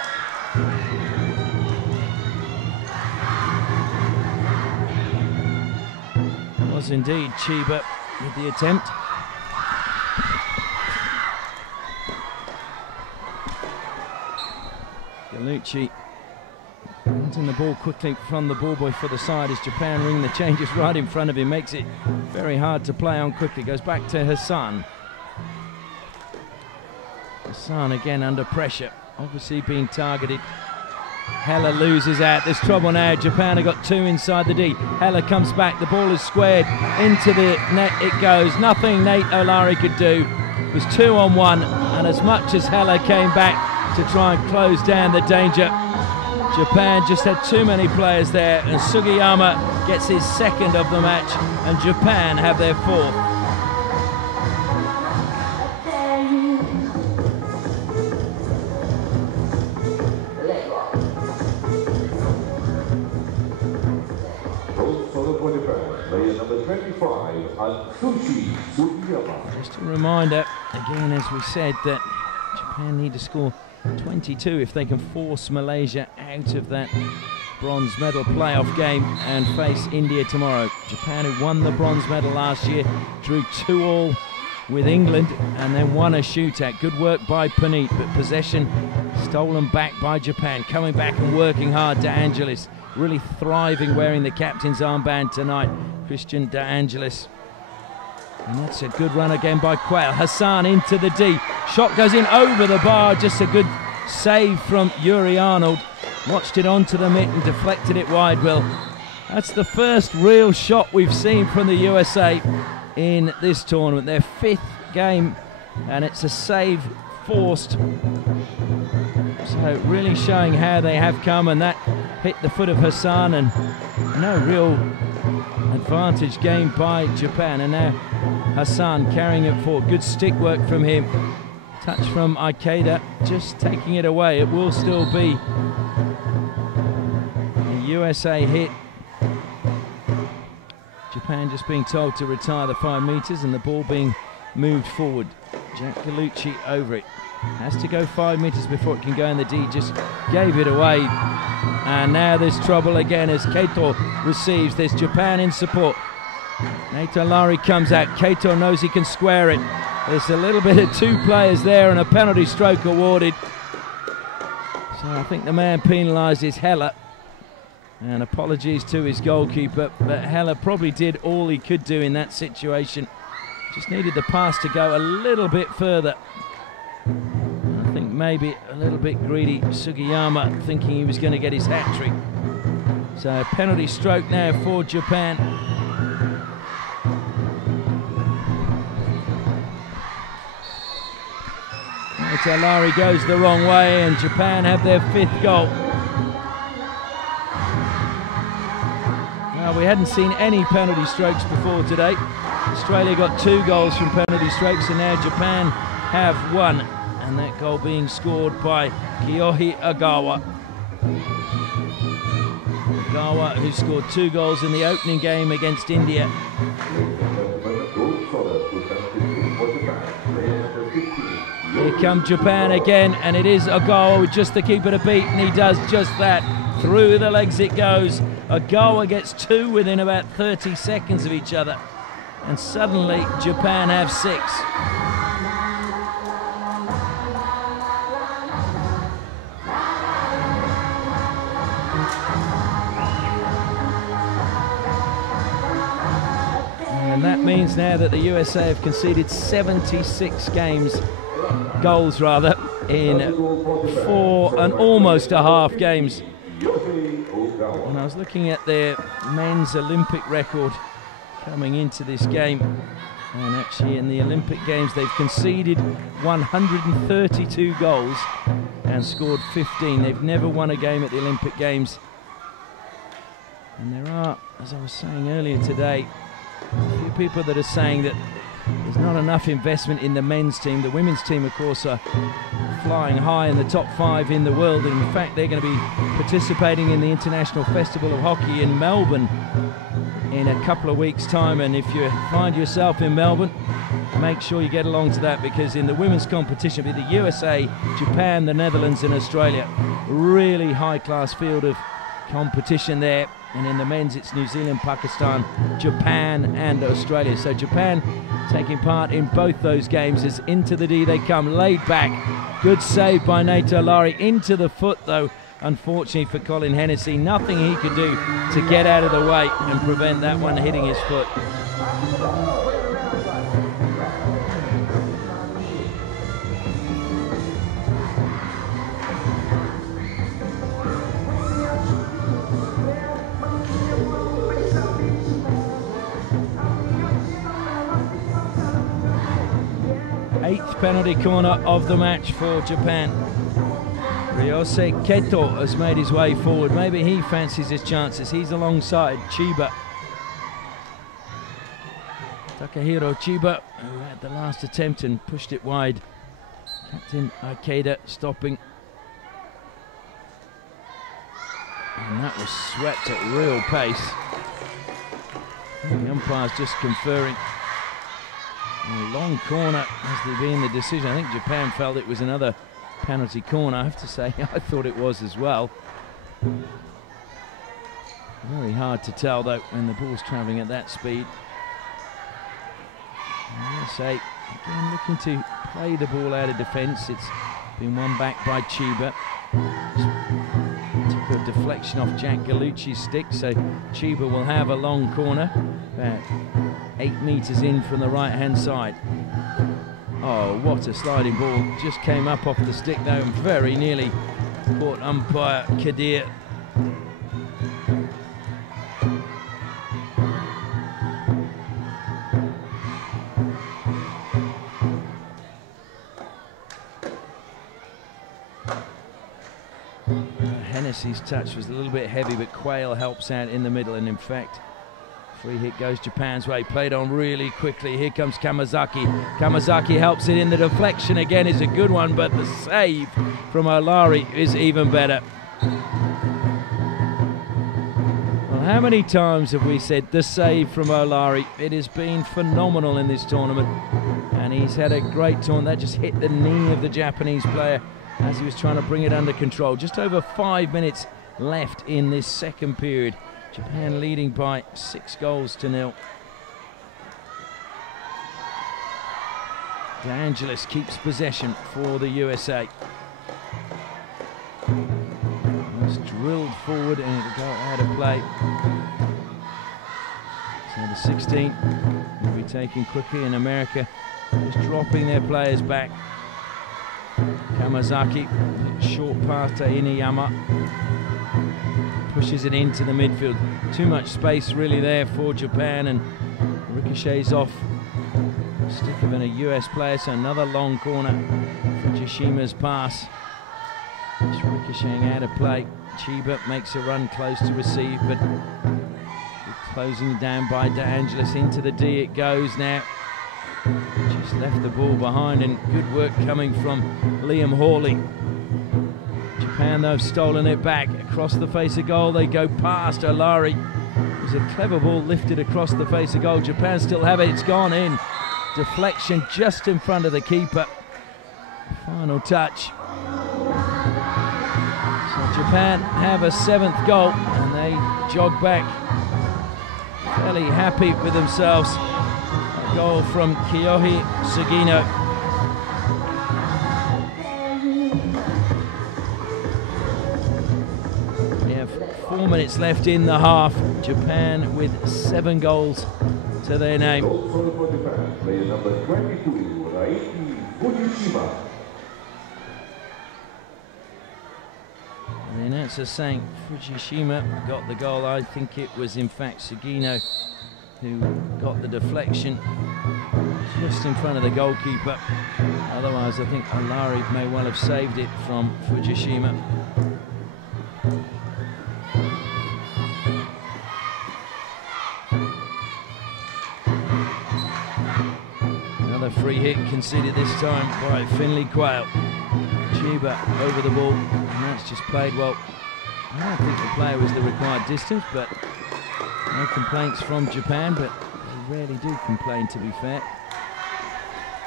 It was indeed Chiba with the attempt. Gallucci hunting the ball quickly from the ball boy for the side as Japan ring the changes right in front of him. Makes it very hard to play on quickly. Goes back to Hassan. Hassan again under pressure, obviously being targeted. Heller loses out. There's trouble now. Japan have got two inside the D. Heller comes back. The ball is squared into the net. It goes. Nothing Nate Olari could do. It was 2-on-1, and as much as Heller came back to try and close down the danger, Japan just had too many players there, and Sugiyama gets his second of the match, and Japan have their fourth. Just a reminder, again, as we said, that Japan need to score 22 if they can force Malaysia out of that bronze medal playoff game and face India tomorrow. Japan, who won the bronze medal last year, drew 2-2 with England and then won a shootout. Good work by Punit, but possession stolen back by Japan. Coming back and working hard, De Angelis really thriving wearing the captain's armband tonight. Christian De Angelis. And that's a good run again by Quayle. Hassan into the D. Shot goes in over the bar. Just a good save from Yuri Arnold. Watched it onto the mitt and deflected it wide. Well, that's the first real shot we've seen from the USA in this tournament. Their fifth game, and it's a save forced. So really showing how they have come, and that hit the foot of Hassan, and no real advantage gained by Japan. And now Hassan carrying it forward. Good stick work from him. Touch from Ikeda, just taking it away. It will still be a USA hit. Japan just being told to retire the 5 meters and the ball being moved forward. Jack Gallucci over it. Has to go 5 metres before it can go in the D. Just gave it away. And now there's trouble again as Keito receives. There's Japan in support. Nato Lari comes out. Keito knows he can square it. There's a little bit of two players there and a penalty stroke awarded. So I think the man penalised is Heller. And apologies to his goalkeeper, but Heller probably did all he could do in that situation. Just needed the pass to go a little bit further. I think maybe a little bit greedy Sugiyama, thinking he was going to get his hat-trick. So penalty stroke now for Japan. Lari goes the wrong way and Japan have their 5th goal. Well, we hadn't seen any penalty strokes before today. Australia got 2 goals from penalty strokes and now Japan have 1. And that goal being scored by Kiyohi Agawa. Agawa, who scored 2 goals in the opening game against India. Here come Japan again, and it is Agawa with just the keeper to beat, and he does just that. Through the legs it goes. Agawa gets 2 within about 30 seconds of each other. And suddenly Japan have 6. And that means now that the USA have conceded 76 goals in 4 and almost a half games. And I was looking at their men's Olympic record coming into this game, and actually in the Olympic Games they've conceded 132 goals and scored 15. They've never won a game at the Olympic Games. And there are, as I was saying earlier today, a few people that are saying that there's not enough investment in the men's team. The women's team, of course, are flying high in the top 5 in the world. And in fact, they're going to be participating in the International Festival of Hockey in Melbourne in a couple of weeks' time. And if you find yourself in Melbourne, make sure you get along to that, because in the women's competition, with the USA, Japan, the Netherlands and Australia, really high-class field of competition there. And in the men's, it's New Zealand, Pakistan, Japan and Australia. So Japan taking part in both those games as into the D they come, laid back. Good save by Nato Lari, into the foot though, unfortunately for Colin Hennessy. Nothing he could do to get out of the way and prevent that one hitting his foot. Eighth penalty corner of the match for Japan. Ryose Keto has made his way forward. Maybe he fancies his chances. He's alongside Chiba. Takahiro Chiba, who had the last attempt and pushed it wide. Captain Ikeda stopping. And that was swept at real pace. The umpire's just conferring. A long corner has there been the decision. I think Japan felt it was another penalty corner. I have to say, I thought it was as well. Very hard to tell though when the ball's travelling at that speed. I'm going to say, again, looking to play the ball out of defence. It's been won back by Chiba. Took a deflection off Jack Gallucci's stick, so Chiba will have a long corner, about 8 metres in from the right-hand side. Oh, what a sliding ball. Just came up off the stick though and very nearly caught umpire Kadir. Hennessy's touch was a little bit heavy, but Quayle helps out in the middle, and in fact, free hit goes Japan's way, played on really quickly. Here comes Kamazaki. Kamazaki helps it in. The deflection again is a good one, but the save from Olari is even better. Well, how many times have we said the save from Olari? It has been phenomenal in this tournament, and and he's had a great tournament. That just hit the knee of the Japanese player as he was trying to bring it under control. Just over 5 minutes left in this second period. Japan leading by 6-0. De Angelis keeps possession for the USA. It's drilled forward and it'll go out of play. So the 16 will be taken quickly, and America just dropping their players back. Kamazaki, short pass to Inuyama, pushes it into the midfield. Too much space really there for Japan, and ricochets off stick of a US player, so another long corner. Fujishima's pass, just ricocheting out of play. Chiba makes a run close to receive, but closing down by De Angelis. Into the D it goes now. Just left the ball behind, and good work coming from Liam Hawley. Japan though have stolen it back. Across the face of goal they go past Olari. It was a clever ball lifted across the face of goal. Japan still have it, it's gone in. Deflection just in front of the keeper. Final touch. So Japan have a 7th goal, and they jog back fairly happy with themselves. A goal from Kiyoshi Sugino. We have 4 minutes left in the half. Japan with 7 goals to their name. Player number 22, Raiki Fujishima. And the announcer saying Fujishima got the goal. I think it was in fact Sugino who got the deflection just in front of the goalkeeper. Otherwise I think Olari may well have saved it from Fujishima. Another free hit conceded this time by Finlay Quayle. Chiba over the ball, and that's just played well. I don't think the player was the required distance, but no complaints from Japan, but they rarely do complain, to be fair.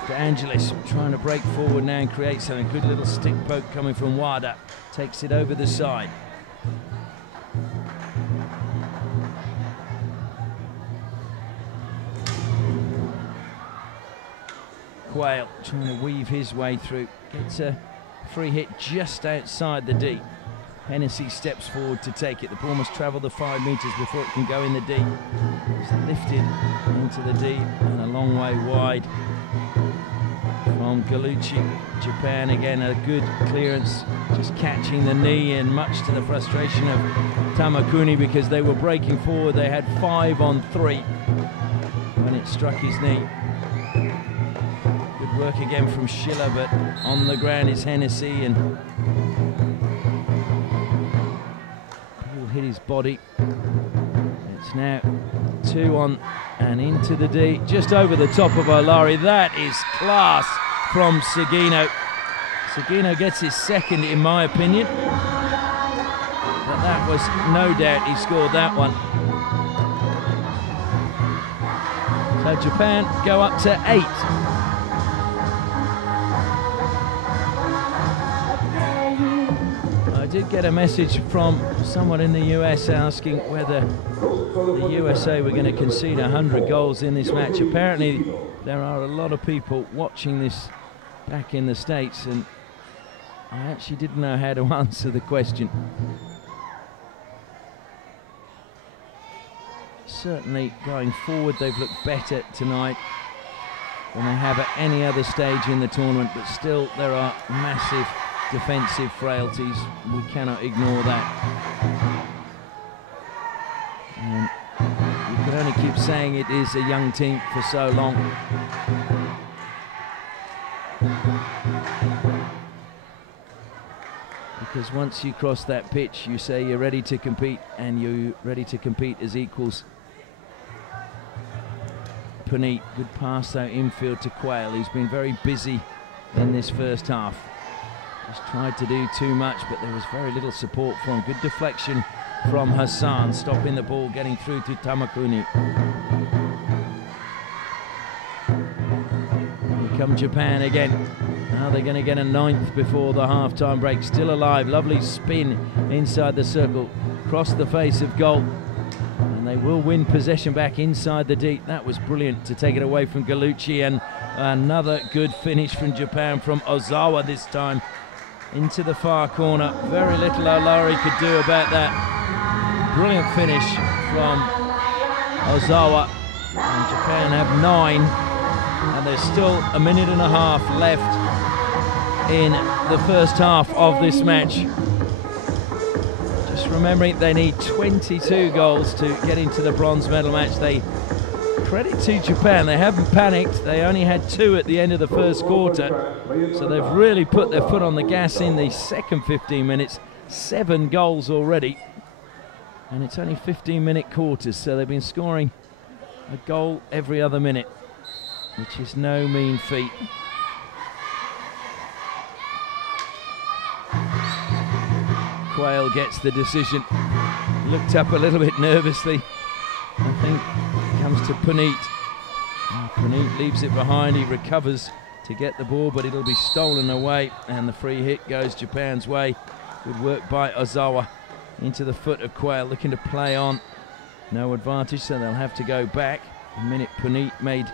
De Angelis trying to break forward now and create something. Good little stick poke coming from Wada. Takes it over the side. Quayle trying to weave his way through. Gets a free hit just outside the D. Hennessy steps forward to take it. The ball must travel the 5 meters before it can go in the D. It's lifted into the D and a long way wide from Galucci. Japan again, a good clearance, just catching the knee, and much to the frustration of Tamakuni, because they were breaking forward. They had 5 on 3 when it struck his knee. Good work again from Schiller, but on the ground is Hennessy, and ball hit his body. It's now 2 on and into the D, just over the top of Olari. That is class from Sugino. Sugino gets his 2nd, in my opinion, but that was no doubt he scored that one. So Japan go up to 8. I did get a message from someone in the US asking whether the USA were going to concede 100 goals in this match. Apparently there are a lot of people watching this back in the States, and I actually didn't know how to answer the question. Certainly going forward they've looked better tonight than they have at any other stage in the tournament, but still there are massive defensive frailties. We cannot ignore that. And you can only keep saying it is a young team for so long. Because once you cross that pitch, you say you're ready to compete, and you're ready to compete as equals. Puneet, good pass though infield to Quayle. He's been very busy in this first half. Just tried to do too much, but there was very little support from him. Good deflection from Hassan, stopping the ball, getting through to Tamakuni. come Japan again. Now they're going to get a 9th before the half-time break. Still alive. Lovely spin inside the circle. Cross the face of goal. And they will win possession back inside the deep. That was brilliant to take it away from Gallucci. And another good finish from Japan, from Ozawa this time. Into the far corner. Very little Olari could do about that. Brilliant finish from Ozawa. And Japan have 9. And there's still a minute and a half left in the first half of this match. Just remembering they need 22 goals to get into the bronze medal match. They credit to Japan, they haven't panicked. They only had 2 at the end of the first quarter, so they've really put their foot on the gas in the second 15 minutes. 7 goals already, and it's only 15-minute quarters, so they've been scoring a goal every other minute, which is no mean feat. Quayle gets the decision. Looked up a little bit nervously. I think it comes to Puneet. And Puneet leaves it behind. He recovers to get the ball, but it'll be stolen away. And the free hit goes Japan's way. Good work by Ozawa into the foot of Quayle, looking to play on. No advantage, so they'll have to go back. The minute Puneet made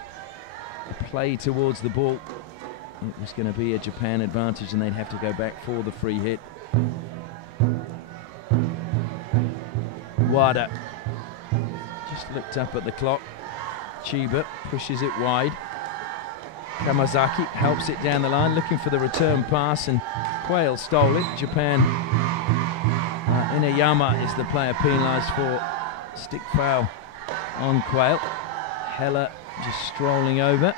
a play towards the ball, it was going to be a Japan advantage, and they'd have to go back for the free hit. Wada just looked up at the clock. Chiba pushes it wide. Kamazaki helps it down the line, looking for the return pass, and Quayle stole it. Japan, Inayama is the player penalised for stick foul on Quayle. Heller just strolling over.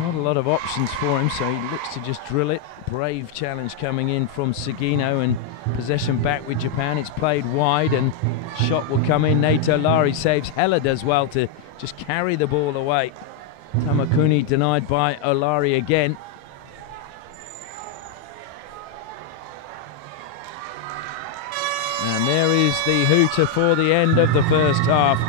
Not a lot of options for him, so he looks to just drill it. Brave challenge coming in from Sugino, and possession back with Japan. It's played wide and shot will come in. Nato Lari saves. Heller does well to just carry the ball away. Tamakuni denied by Olari again. And there is the hooter for the end of the first half.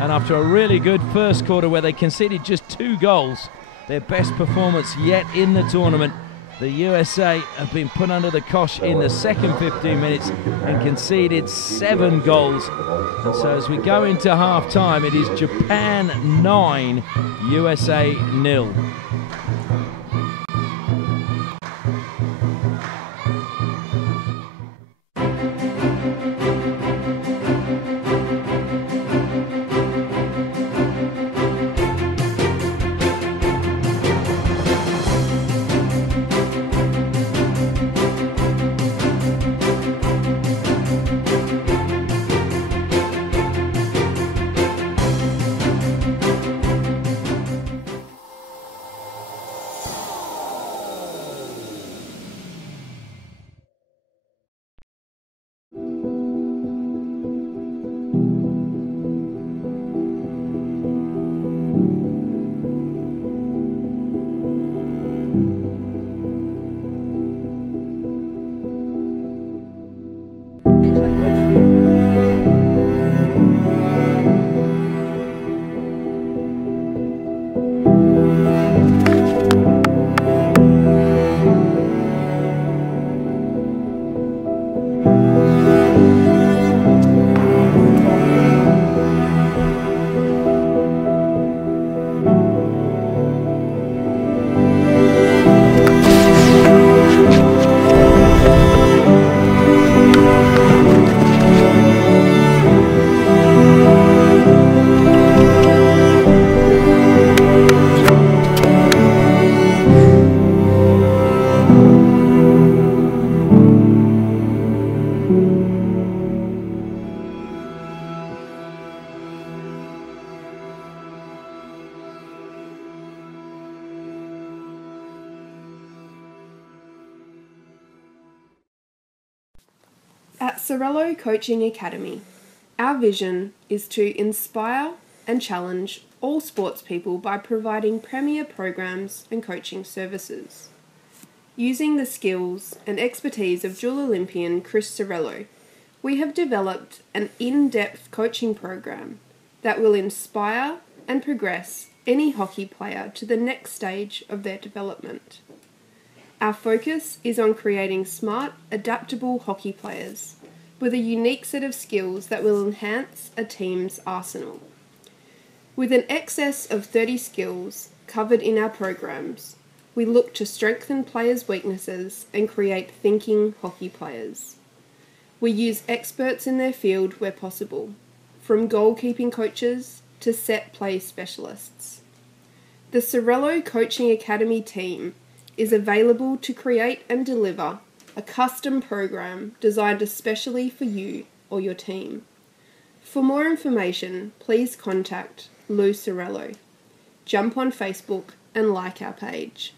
And after a really good first quarter where they conceded just 2 goals, their best performance yet in the tournament, the USA have been put under the cosh in the second 15 minutes and conceded 7 goals. And so as we go into half-time, it is Japan 9, USA 0. At Sorello Coaching Academy, our vision is to inspire and challenge all sports people by providing premier programs and coaching services. Using the skills and expertise of dual Olympian Chris Sorello, we have developed an in-depth coaching program that will inspire and progress any hockey player to the next stage of their development. Our focus is on creating smart, adaptable hockey players with a unique set of skills that will enhance a team's arsenal. With an excess of 30 skills covered in our programs, we look to strengthen players' weaknesses and create thinking hockey players. We use experts in their field where possible, from goalkeeping coaches to set play specialists. The Sorello Coaching Academy team is available to create and deliver a custom program designed especially for you or your team. For more information, please contact Lou Sorello. Jump on Facebook and like our page.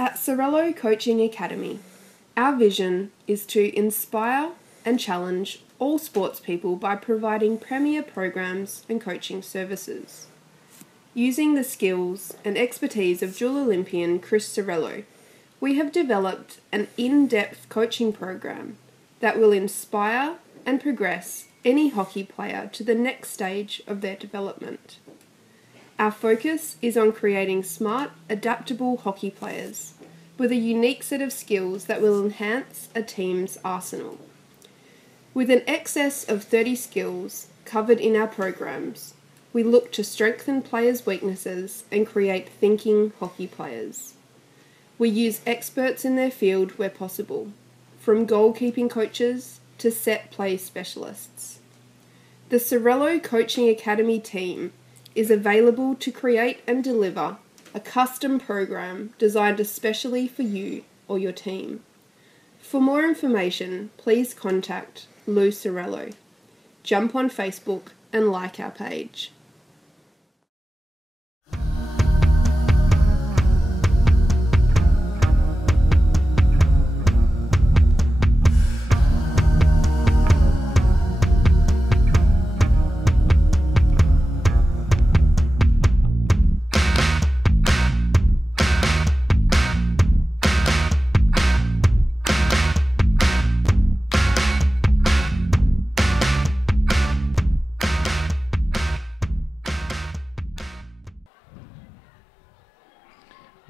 At Sorello Coaching Academy, our vision is to inspire and challenge all sports people by providing premier programs and coaching services. Using the skills and expertise of dual Olympian Chris Sorello, we have developed an in-depth coaching program that will inspire and progress any hockey player to the next stage of their development. Our focus is on creating smart, adaptable hockey players with a unique set of skills that will enhance a team's arsenal. With an excess of 30 skills covered in our programs, we look to strengthen players' weaknesses and create thinking hockey players. We use experts in their field where possible, from goalkeeping coaches to set play specialists. The Sorello Coaching Academy team is available to create and deliver a custom program designed especially for you or your team. For more information, please contact Lou Sorello. Jump on Facebook and like our page.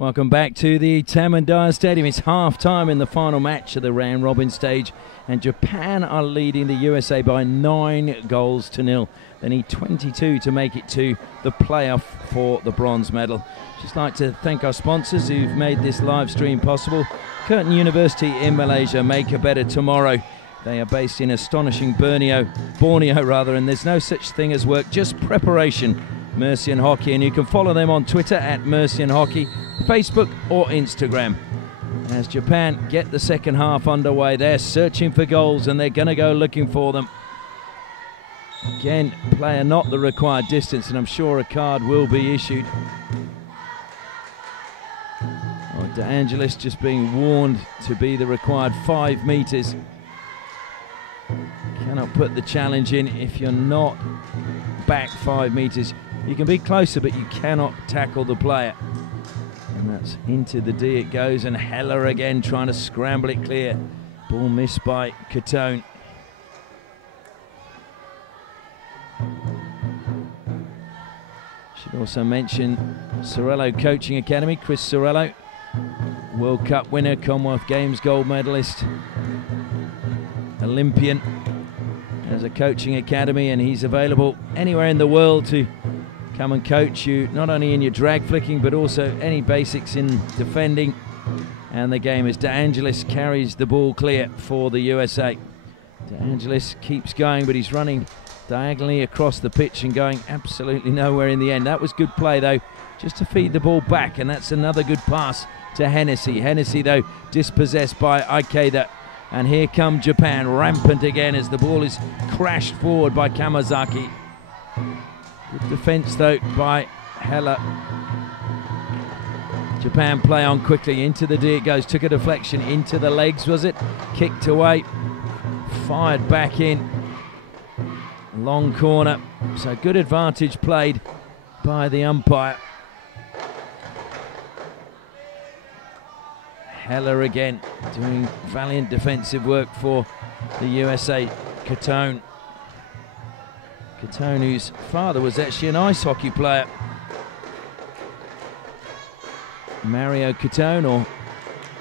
Welcome back to the Tamandaya Stadium. It's half-time in the final match of the round-robin stage, and Japan are leading the USA by 9-0. They need 22 to make it to the playoff for the bronze medal. Just like to thank our sponsors who've made this live stream possible. Curtin University in Malaysia, make a better tomorrow. They are based in astonishing Borneo, and there's no such thing as work, just preparation. Mercian Hockey, and you can follow them on Twitter at Mercian Hockey, Facebook or Instagram. As Japan get the second half underway, they're searching for goals and they're going to go looking for them. Again, player not the required distance, and I'm sure a card will be issued. Oh, De Angelis just being warned to be the required 5 metres. Cannot put the challenge in if you're not back 5 metres. You can be closer, but you cannot tackle the player. And that's into the D it goes, and Heller again trying to scramble it clear. Ball missed by Catone. Should also mention Sorello Coaching Academy, Chris Sorello, World Cup winner, Commonwealth Games gold medalist, Olympian, as a coaching academy, and he's available anywhere in the world to come and coach you, not only in your drag flicking but also any basics in defending and the game, as De Angelis carries the ball clear for the USA. De Angelis keeps going, but he's running diagonally across the pitch and going absolutely nowhere in the end. That was good play though, just to feed the ball back, and that's another good pass to Hennessy. Hennessy though dispossessed by Ikeda, and here come Japan rampant again as the ball is crashed forward by Kamazaki. Good defence though by Heller. Japan play on quickly, into the D it goes, took a deflection into the legs, was it? Kicked away, fired back in. Long corner, so good advantage played by the umpire. Heller again doing valiant defensive work for the USA. Catone, whose father was actually an ice hockey player. Mario Catone, or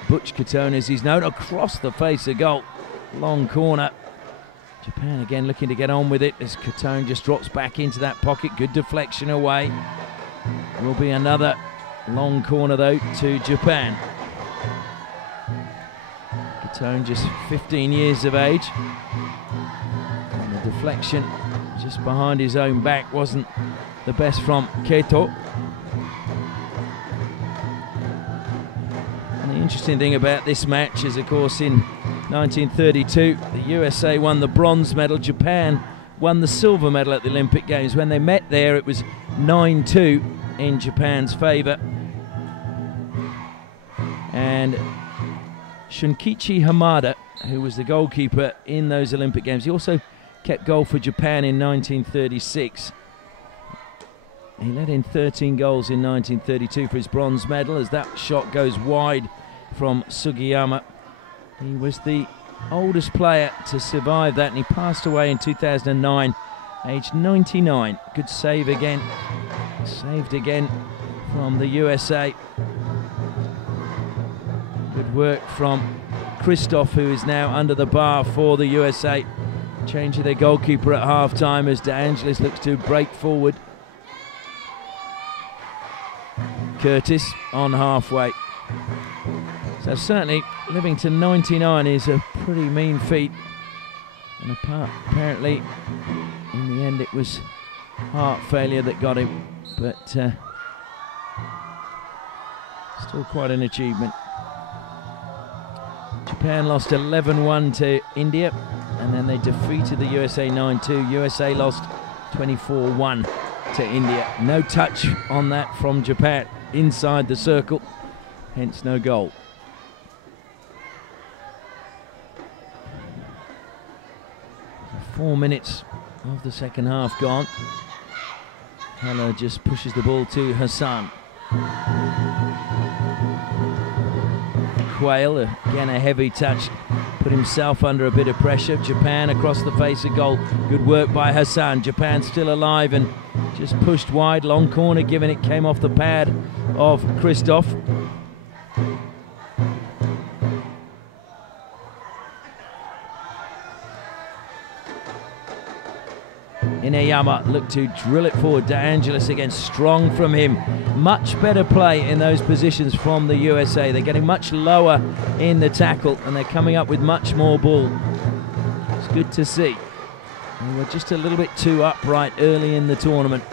Butch Catone as he's known, across the face of goal. Long corner. Japan again looking to get on with it as Catone just drops back into that pocket. Good deflection away. Will be another long corner though to Japan. Catone just 15 years of age. And the deflection just behind his own back wasn't the best from Keto. And the interesting thing about this match is, of course, in 1932, the USA won the bronze medal. Japan won the silver medal at the Olympic Games. When they met there, it was 9-2 in Japan's favour. And Shunkichi Hamada, who was the goalkeeper in those Olympic Games, he also kept goal for Japan in 1936. He let in 13 goals in 1932 for his bronze medal, as that shot goes wide from Sugiyama. He was the oldest player to survive that, and he passed away in 2009, aged 99. Good save again. Saved again from the USA. Good work from Christoph, who is now under the bar for the USA. Changing their goalkeeper at half-time as De Angelis looks to break forward. Curtis on halfway. So certainly living to 99 is a pretty mean feat. And apparently, in the end, it was heart failure that got him. But still quite an achievement. Japan lost 11-1 to India, and then they defeated the USA 9-2. USA lost 24-1 to India. No touch on that from Japan inside the circle, hence no goal. So 4 minutes of the second half gone. Heller just pushes the ball to Hassan. Quayle, again a heavy touch, put himself under a bit of pressure. Japan across the face of goal. Good work by Hassan. Japan still alive and just pushed wide. Long corner given, it came off the pad of Christoph. Ineyama looked to drill it forward. De Angelis again, strong from him. Much better play in those positions from the USA. They're getting much lower in the tackle and they're coming up with much more ball. It's good to see. They were just a little bit too upright early in the tournament.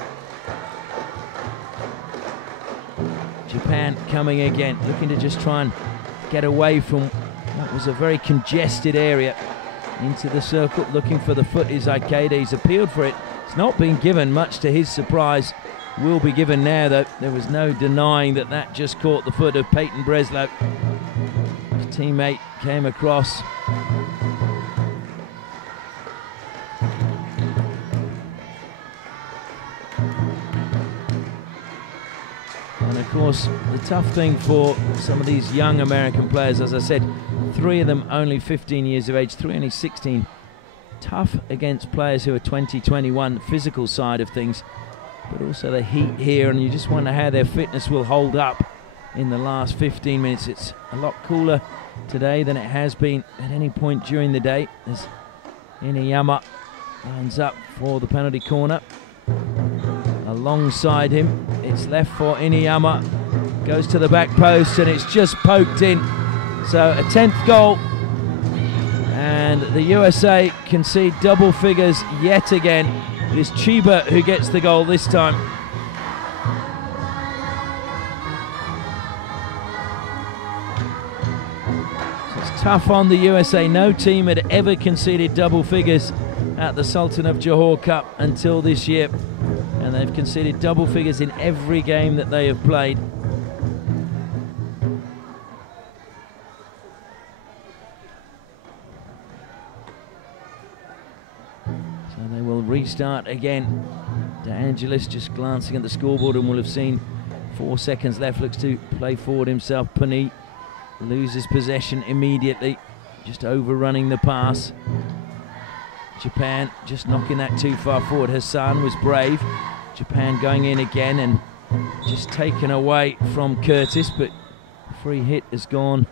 Japan coming again, looking to just try and get away from what was a very congested area. Into the circle, looking for the foot is Ikeda. He's appealed for it. It's not been given, much to his surprise. Will be given now, though. There was no denying that that just caught the foot of Peyton Breslow. His teammate came across. And of course, the tough thing for some of these young American players, as I said, 3 of them only 15 years of age, 3 only 16. Tough against players who are 20, 21, the physical side of things, but also the heat here, and you just wonder how their fitness will hold up in the last 15 minutes. It's a lot cooler today than it has been at any point during the day, as Ineyama lines up for the penalty corner. Alongside him, it's left for Ineyama, goes to the back post, and it's just poked in. So a 10th goal, and the USA concede double figures yet again. It is Chiba who gets the goal this time. So it's tough on the USA. No team had ever conceded double figures at the Sultan of Johor Cup until this year, and they've conceded double figures in every game that they have played. They will restart again. De Angelis just glancing at the scoreboard and will have seen 4 seconds left. Looks to play forward himself. Pani loses possession immediately, just overrunning the pass. Japan just knocking that too far forward. Hassan was brave. Japan going in again and just taken away from Curtis, but free hit has gone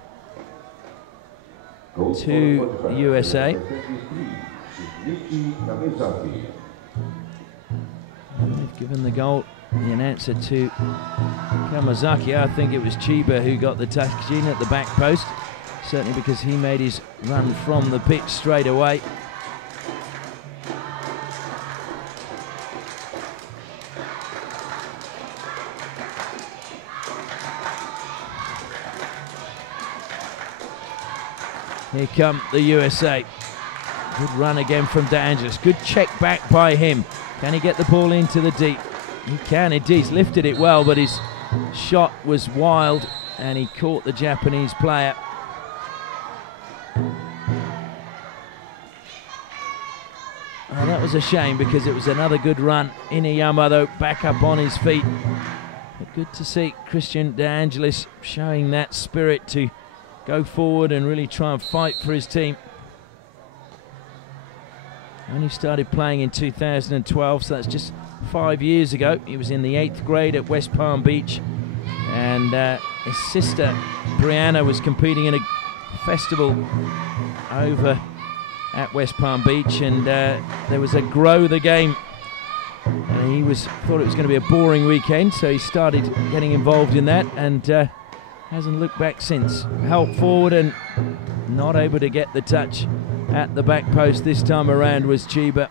to the USA. They've given the goal, the announcer, to Kamazaki. I think it was Chiba who got the touch in at the back post, certainly because he made his run from the pitch straight away. Here come the USA. Good run again from De Angelis. Good check back by him. Can he get the ball into the deep? He can indeed. He's lifted it well, but his shot was wild and he caught the Japanese player. Oh, that was a shame because it was another good run. Inuyama, though, back up on his feet. But good to see Christian De Angelis showing that spirit to go forward and really try and fight for his team. Only started playing in 2012, so that's just 5 years ago. He was in the 8th grade at West Palm Beach, and his sister Brianna was competing in a festival over at West Palm Beach, and there was a Grow the Game. And he thought it was going to be a boring weekend, so he started getting involved in that, and hasn't looked back since. Helped forward and not able to get the touch at the back post this time around was Chiba.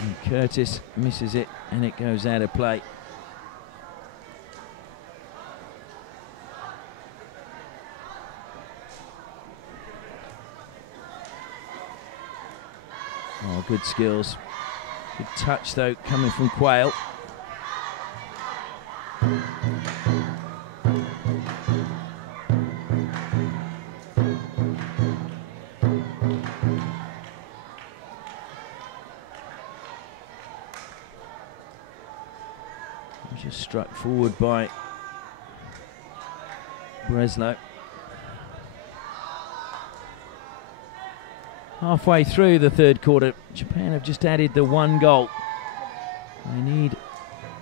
And Curtis misses it, and it goes out of play. Oh, good skills. Good touch, though, coming from Quayle. Just struck forward by Breslow. Halfway through the third quarter, Japan have just added the 1 goal. They need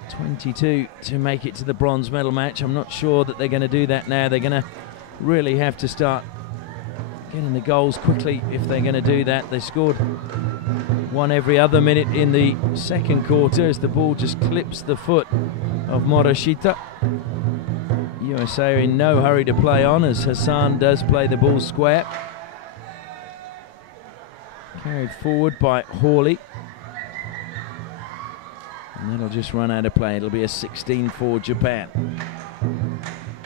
22 to make it to the bronze medal match. I'm not sure that they're going to do that now. They're going to really have to start getting the goals quickly if they're going to do that. They scored 1 every other minute in the second quarter as the ball just clips the foot of Morishita. USA are in no hurry to play on as Hassan does play the ball square. Carried forward by Hawley. And that'll just run out of play. It'll be a 16 for Japan.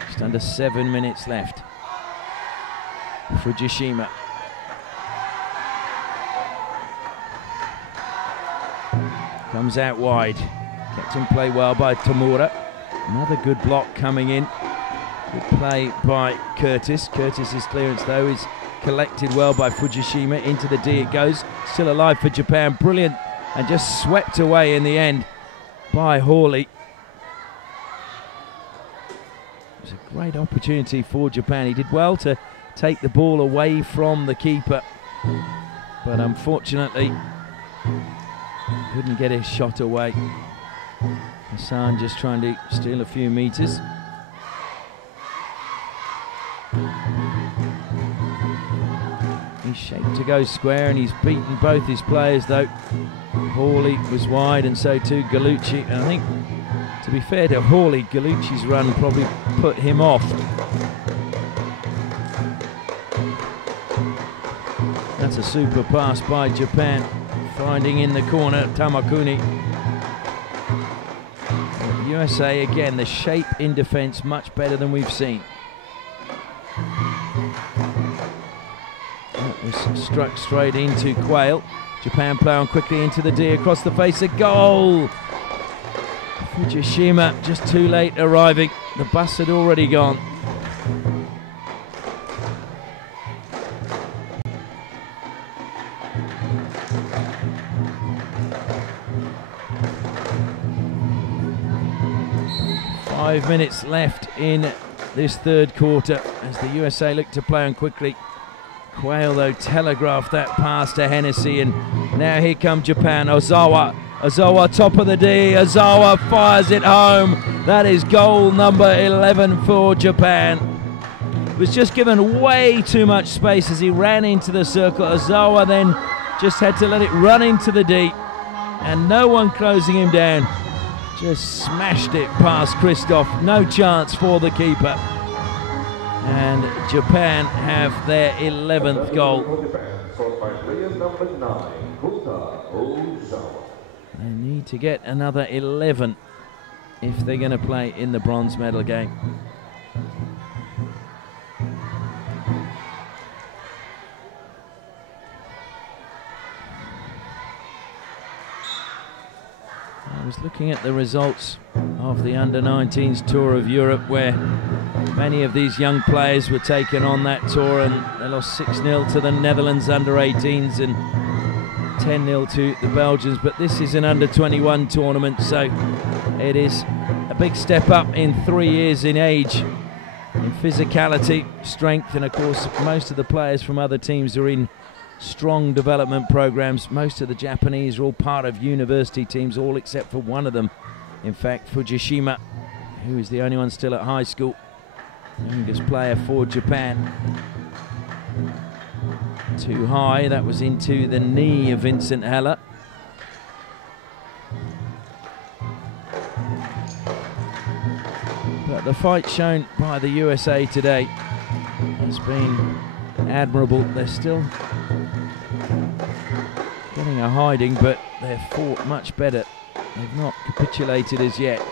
Just under 7 minutes left. Fujishima. Comes out wide. Kept in play well by Tamura. Another good block coming in. Good play by Curtis. Curtis's clearance, though, is collected well by Fujishima. Into the D it goes. Still alive for Japan. Brilliant. And just swept away in the end by Hawley. It was a great opportunity for Japan. He did well to take the ball away from the keeper, but unfortunately couldn't get his shot away. Hassan just trying to steal a few meters. He's shaped to go square, and he's beaten both his players, though. Hawley was wide, and so too Gallucci. And I think, to be fair to Hawley, Gallucci's run probably put him off. That's a super pass by Japan, finding in the corner Tamakuni. But USA, again, the shape in defence much better than we've seen. That was struck straight into Quayle. Japan play on quickly into the D across the face. A goal! Fujishima just too late arriving. The bus had already gone. Five minutes left in this third quarter as the USA look to play on quickly. Quayle, though, telegraphed that pass to Hennessy, and now here come Japan. Ozawa, top of the D. Ozawa fires it home. That is goal number 11 for Japan. Was just given way too much space as he ran into the circle. Ozawa then just had to let it run into the D, and no one closing him down. Just smashed it past Christoph. No chance for the keeper. And Japan have their 11th goal. They need to get another 11 if they're going to play in the bronze medal game. was looking at the results of the Under-19s Tour of Europe, where many of these young players were taken on that tour, and they lost 6-0 to the Netherlands Under-18s and 10-0 to the Belgians. But this is an Under-21 tournament, so it is a big step up in 3 years in age, in physicality, strength, and of course most of the players from other teams are in strong development programs. Most of the Japanese are all part of university teams, all except for one of them. In fact, Fujishima, who is the only one still at high school, youngest player for Japan. Too high, that was into the knee of Vincent Heller. But the fight shown by the USA today has been admirable. They're still getting a hiding, but they've fought much better. They've not capitulated as yet.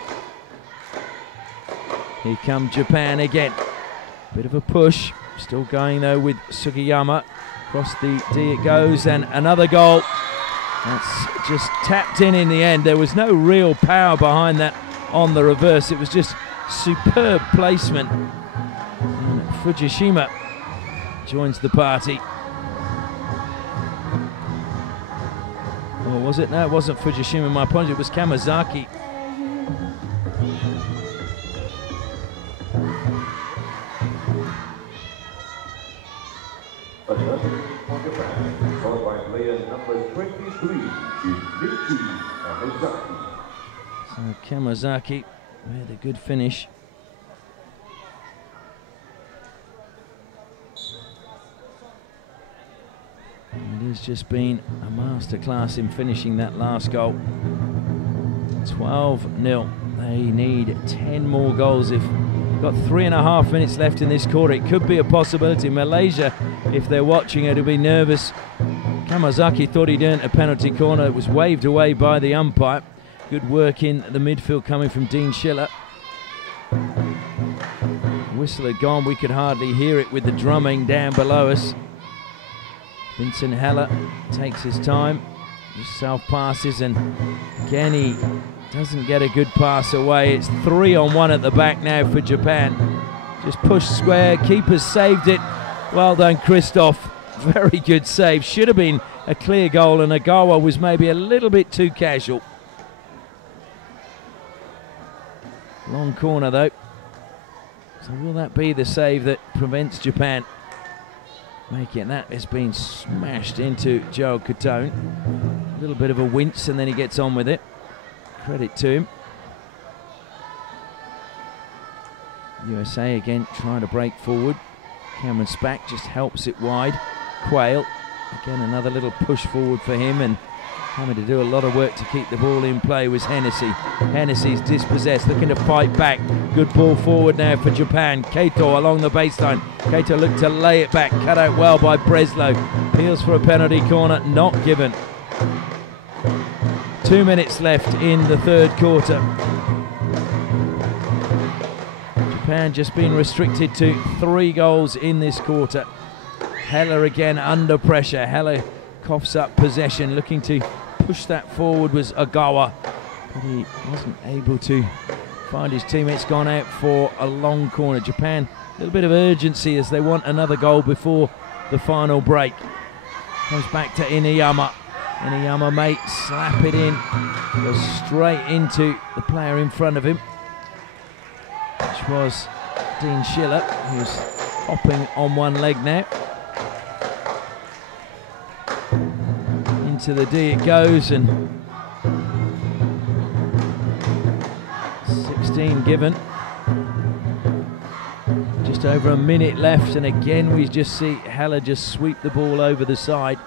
Here come Japan again. Bit of a push. Still going though with Sugiyama. Across the D it goes, and another goal. That's just tapped in the end. There was no real power behind that on the reverse. It was just superb placement. And Fujishima joins the party. Or was it? No, it wasn't Fujishima, my apologies. It was Kamazaki. Followed by player number 23, Kamazaki. So Kamazaki with a good finish. It has just been a masterclass in finishing that last goal. 12-0. They need 10 more goals. If got 3.5 minutes left in this quarter, it could be a possibility. Malaysia, if they're watching it, will be nervous. Kamazaki thought he'd earned a penalty corner. It was waved away by the umpire. Good work in the midfield coming from Dean Schiller. Whistle had gone. We could hardly hear it with the drumming down below us. Vincent Heller takes his time, just self-passes, and again he doesn't get a good pass away. It's 3-on-1 at the back now for Japan. Just pushed square, keeper's saved it. Well done, Christoph. Very good save. Should have been a clear goal, and Agawa was maybe a little bit too casual. Long corner though. So will that be the save that prevents Japan making that? Has been smashed into Joe Cotone. A little bit of a wince, and then he gets on with it. Credit to him. USA again trying to break forward. Cameron Spack just helps it wide. Quayle, again another little push forward for him, and having to do a lot of work to keep the ball in play was Hennessy. Hennessy's dispossessed, looking to fight back. Good ball forward now for Japan. Kato along the baseline. Kato looked to lay it back, cut out well by Breslow. Peels for a penalty corner, not given. 2 minutes left in the third quarter. Japan just been restricted to 3 goals in this quarter. Heller again under pressure. Heller coughs up possession, looking to push that forward was Agawa, but he wasn't able to find his teammates. Gone out for a long corner. Japan, a little bit of urgency as they want another goal before the final break. Comes back to Inuyama. Inuyama may slap it in, goes straight into the player in front of him, which was Dean Schiller, who's hopping on one leg now. Into the D it goes, and 16 given. Just over a minute left, and again we just see Heller just sweep the ball over the side.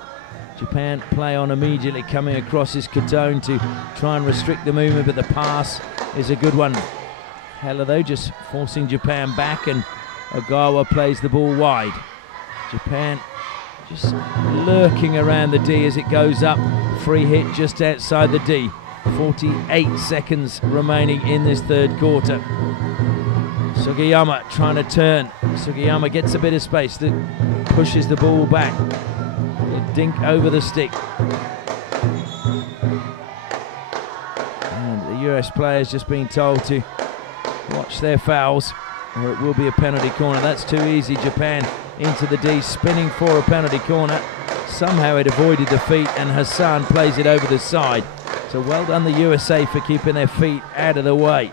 Japan play on immediately. Coming across is Cotone to try and restrict the movement, but the pass is a good one. Heller though just forcing Japan back, and Ogawa plays the ball wide. Japan just lurking around the D as it goes up. Free hit just outside the D. 48 seconds remaining in this third quarter. Sugiyama trying to turn. Sugiyama gets a bit of space, pushes the ball back. A dink over the stick. And US players just being told to watch their fouls, or it will be a penalty corner. That's too easy. Japan into the D, spinning for a penalty corner. Somehow it avoided the feet, and Hassan plays it over the side. So well done the USA for keeping their feet out of the way.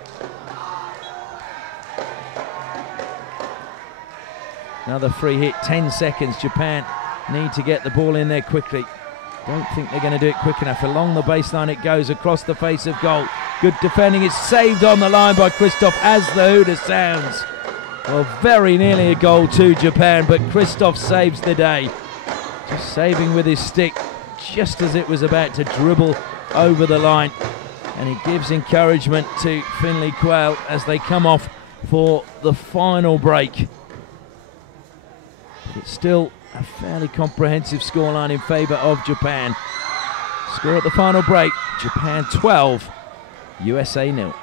Another free hit, 10 seconds. Japan need to get the ball in there quickly. Don't think they're going to do it quick enough. Along the baseline it goes, across the face of goal. Good defending, it's saved on the line by Christoph as the hooter sounds. Well, very nearly a goal to Japan, but Christoph saves the day. Just saving with his stick, just as it was about to dribble over the line. And he gives encouragement to Finlay Quayle as they come off for the final break. It's still a fairly comprehensive scoreline in favour of Japan. Score at the final break, Japan 12, USA 0.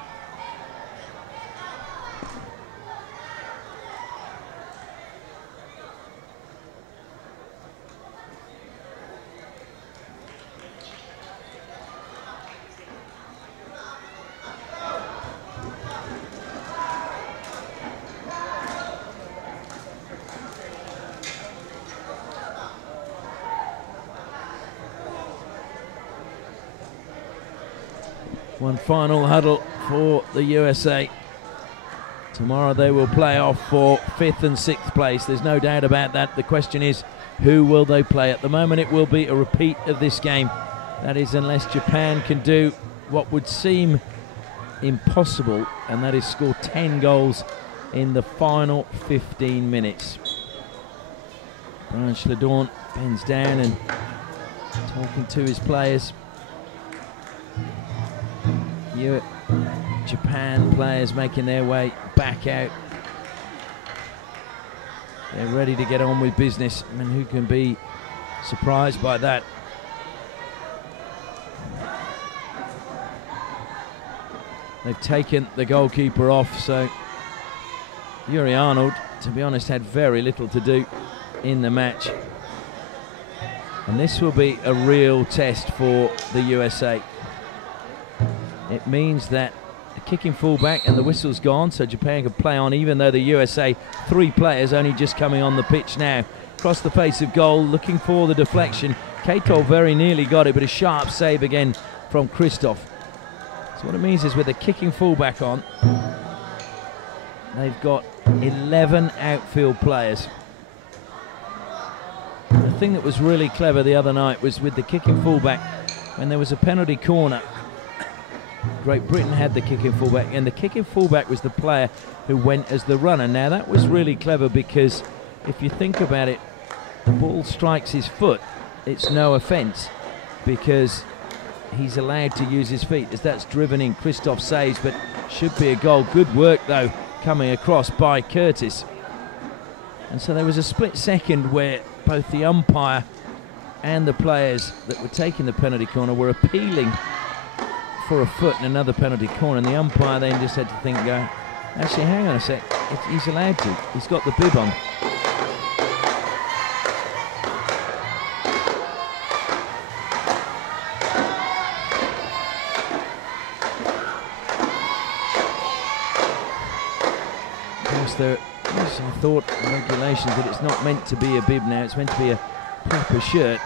One final huddle for the USA. Tomorrow they will play off for 5th and 6th place. There's no doubt about that. The question is, who will they play? At the moment it will be a repeat of this game. That is, unless Japan can do what would seem impossible, and that is score 10 goals in the final 15 minutes. Brian Schledorn bends down and talking to his players. Japan players making their way back out. They're ready to get on with business. I mean, who can be surprised by that? They've taken the goalkeeper off, so Yuri Arnold, to be honest, had very little to do in the match. And this will be a real test for the USA. It means that the kicking fullback and the whistle's gone, so Japan can play on, even though the USA, 3 players only just coming on the pitch now. Across the face of goal, looking for the deflection. Kato very nearly got it, but a sharp save again from Christoph. So what it means is with the kicking fullback on, they've got 11 outfield players. The thing that was really clever the other night was with the kicking fullback, when there was a penalty corner, Great Britain had the kicking fullback, and the kicking fullback was the player who went as the runner. Now that was really clever, because if you think about it, the ball strikes his foot, it's no offence, because he's allowed to use his feet as that's driven in. Christoph saves, but should be a goal. Good work though, coming across by Curtis. And so there was a split second where both the umpire and the players that were taking the penalty corner were appealing for a foot in another penalty corner, and the umpire then just had to think, actually, hang on a sec, he's allowed to, he's got the bib on. Of course, there is some thought regulations that it's not meant to be a bib now, it's meant to be a proper shirt.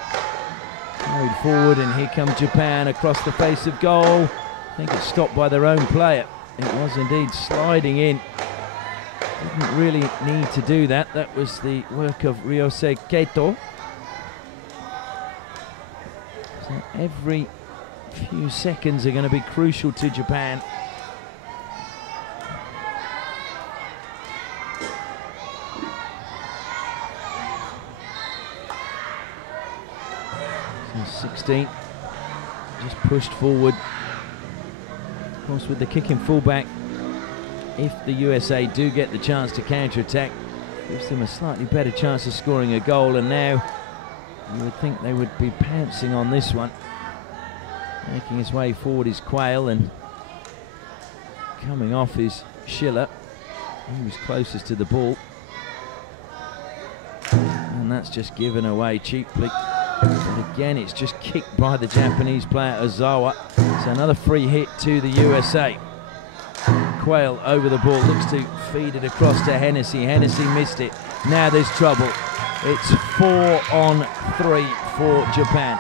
Carried forward, and here comes Japan across the face of goal. I think it's stopped by their own player. It was indeed sliding in. Didn't really need to do that. That was the work of Ryosei Kato. So every few seconds are going to be crucial to Japan. So 16, just pushed forward. Of course, with the kicking fullback, if the USA do get the chance to counter-attack, gives them a slightly better chance of scoring a goal, and now you would think they would be pouncing on this one. Making his way forward is Quayle, and coming off is Schiller. He was closest to the ball, and that's just given away cheaply. But again, it's just kicked by the Japanese player Ozawa. So another free hit to the USA. Quayle over the ball, looks to feed it across to Hennessy. Hennessy missed it. Now there's trouble. It's 4-on-3 for Japan.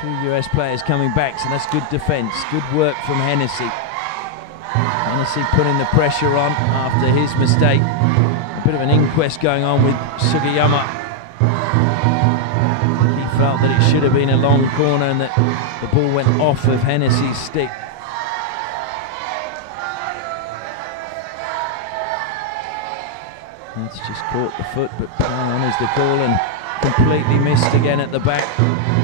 2 US players coming back, so that's good defence. Good work from Hennessy. Hennessy putting the pressure on after his mistake. A bit of an inquest going on with Sugiyama. He felt that it should have been a long corner and that the ball went off of Hennessy's stick. That's just caught the foot, but playing on is the call, and completely missed again at the back.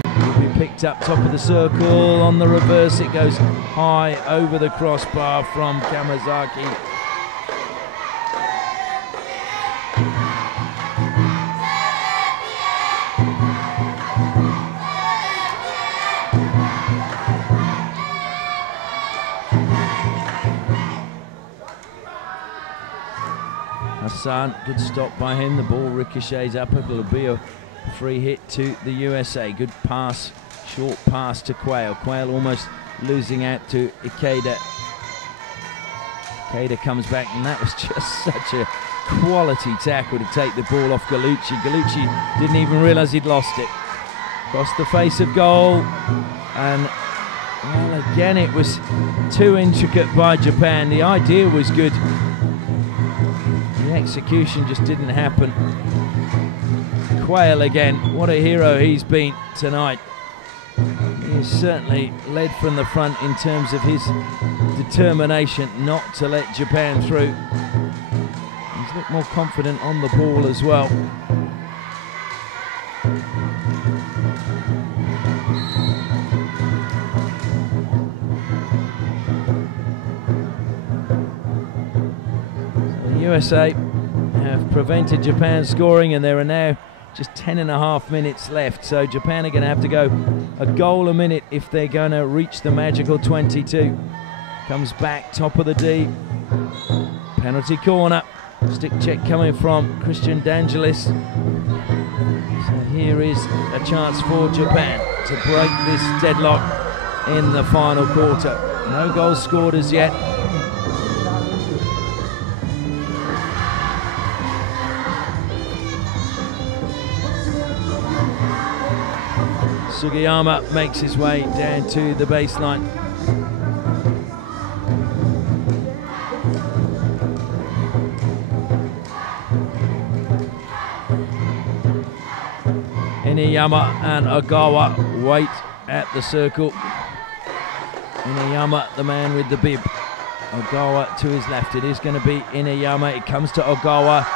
Will be picked up top of the circle. On the reverse it goes high over the crossbar from Kamazaki. Hassan, good stop by him. The ball ricochets up. It'll be a free hit to the USA. Good pass, short pass to Quayle. Quayle almost losing out to Ikeda. Ikeda comes back, and that was just such a quality tackle to take the ball off Gallucci. Gallucci didn't even realise he'd lost it. Across the face of goal, and well, again it was too intricate by Japan. The idea was good. The execution just didn't happen. Quayle again, what a hero he's been tonight. He has certainly led from the front in terms of his determination not to let Japan through. He's looked more confident on the ball as well. So the USA have prevented Japan scoring, and there are now just 10.5 minutes left, so Japan are going to have to go a goal a minute if they're going to reach the magical 22. Comes back, top of the D. Penalty corner. Stick check coming from Christian D'Angelis. So here is a chance for Japan to break this deadlock in the final quarter. No goals scored as yet. Sugiyama makes his way down to the baseline. Ineyama and Ogawa wait at the circle. Ineyama, the man with the bib. Ogawa to his left. It is going to be Ineyama. It comes to Ogawa.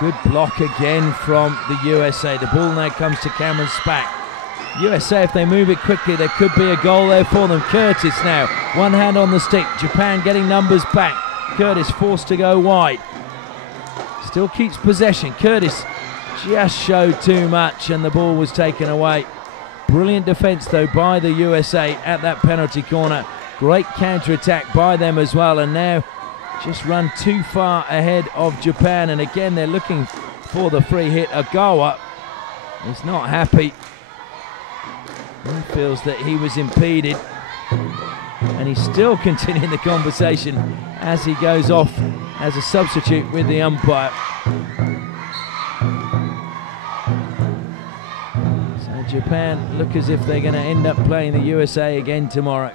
Good block again from the USA. The ball now comes to Cameron Spack. USA, if they move it quickly, there could be a goal there for them. Curtis now, one hand on the stick. Japan getting numbers back. Curtis forced to go wide. Still keeps possession. Curtis just showed too much and the ball was taken away. Brilliant defence though by the USA at that penalty corner. Great counter-attack by them as well, and now just run too far ahead of Japan, and again they're looking for the free hit. Ogawa is not happy. He feels that he was impeded, and he's still continuing the conversation as he goes off as a substitute with the umpire. So Japan look as if they're going to end up playing the USA again tomorrow.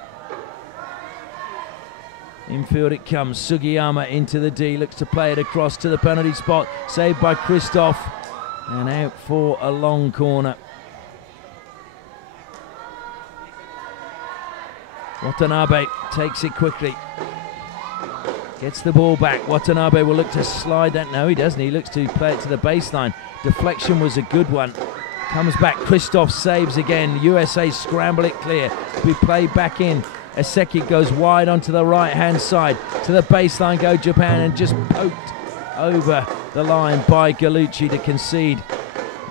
Infield it comes, Sugiyama into the D, looks to play it across to the penalty spot, saved by Christoph, and out for a long corner. Watanabe takes it quickly, gets the ball back. Watanabe will look to slide that. No, he doesn't. He looks to play it to the baseline. Deflection was a good one. Comes back. Christoph saves again. USA scramble it clear. We play back in. Eseki goes wide onto the right-hand side. To the baseline go Japan, and just poked over the line by Gallucci to concede.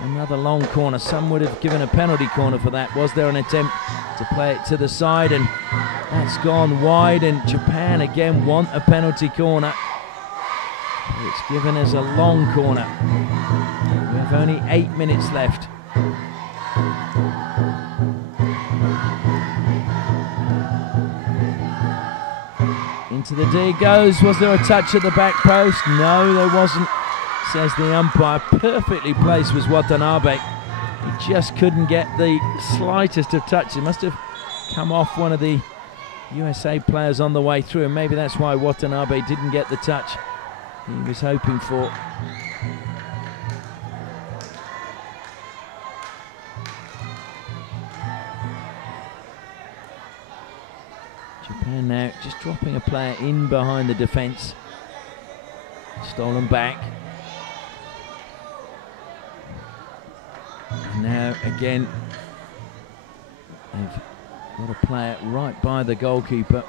Another long corner. Some would have given a penalty corner for that. Was there an attempt to play it to the side? And that's gone wide, and Japan again want a penalty corner. It's given as a long corner. We have only 8 minutes left. Into the D goes. Was there a touch at the back post? No, there wasn't, says the umpire. Perfectly placed was Watanabe. He just couldn't get the slightest of touch. It must have come off one of the USA players on the way through, and maybe that's why Watanabe didn't get the touch he was hoping for. Japan now just dropping a player in behind the defence. Stolen back. And now again they've got a player right by the goalkeeper.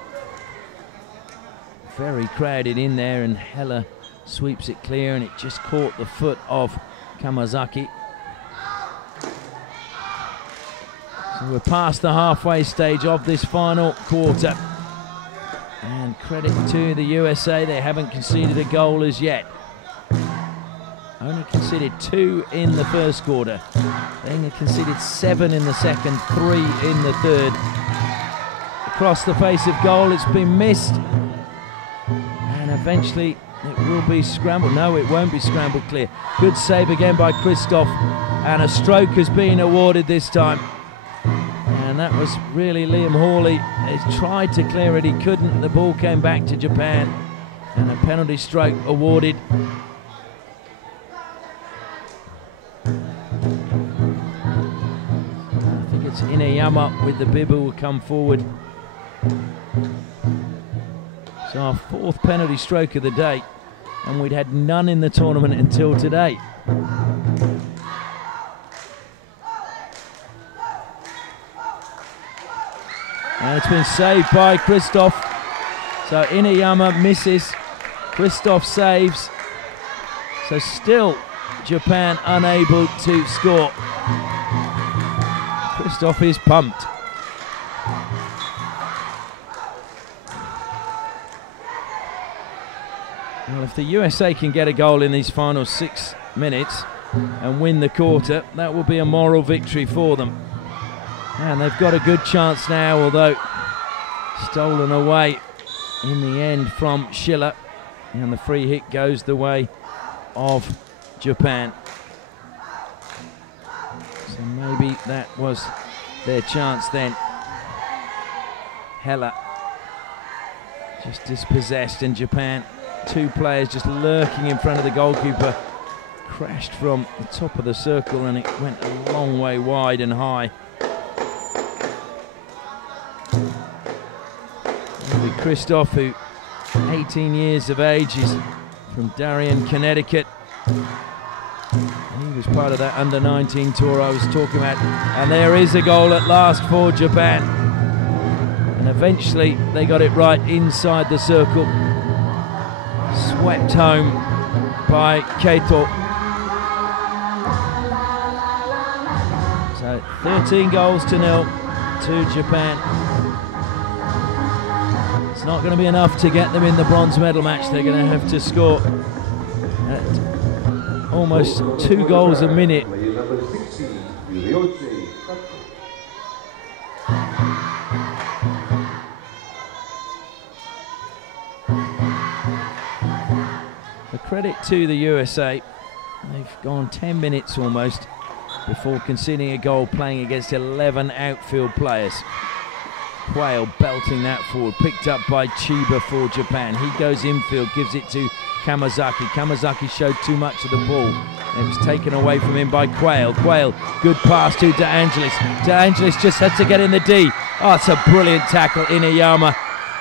Very crowded in there, and Heller sweeps it clear, and it just caught the foot of Kamazaki. So we're past the halfway stage of this final quarter. And credit to the USA, they haven't conceded a goal as yet. Only conceded 2 in the first quarter. Then conceded 7 in the second, 3 in the third. Across the face of goal, it's been missed. And eventually it will be scrambled. No, it won't be scrambled clear. Good save again by Christoph. And a stroke has been awarded this time. And that was really Liam Hawley. He tried to clear it, he couldn't. The ball came back to Japan. And a penalty stroke awarded. I think it's Ineyama with the bib who will come forward. So our 4th penalty stroke of the day, and we'd had none in the tournament until today. And it's been saved by Christoph. So Ineyama misses, Christoph saves. So still Japan unable to score. Christoph is pumped. Well, if the USA can get a goal in these final 6 minutes and win the quarter, that will be a moral victory for them. And they've got a good chance now, although stolen away in the end from Schiller. And the free hit goes the way of Japan. So maybe that was their chance then. Heller just dispossessed, and Japan, 2 players just lurking in front of the goalkeeper, crashed from the top of the circle, and it went a long way wide and high. Christoph, who 18 years of age, is from Darien, Connecticut. He was part of that under-19 tour I was talking about. And there is a goal at last for Japan. And eventually they got it right inside the circle. Swept home by Keito. So 13 goals to 0 to Japan. It's not going to be enough to get them in the bronze medal match. They're going to have to score at almost 2 goals a minute. The credit to the USA. They've gone 10 minutes almost before conceding a goal, playing against 11 outfield players. Quayle belting that forward, picked up by Chiba for Japan. He goes infield, gives it to Kamazaki. Kamazaki showed too much of the ball. It was taken away from him by Quayle. Quayle, good pass to De Angelis. De Angelis just had to get in the D. Oh, it's a brilliant tackle, Ineyama.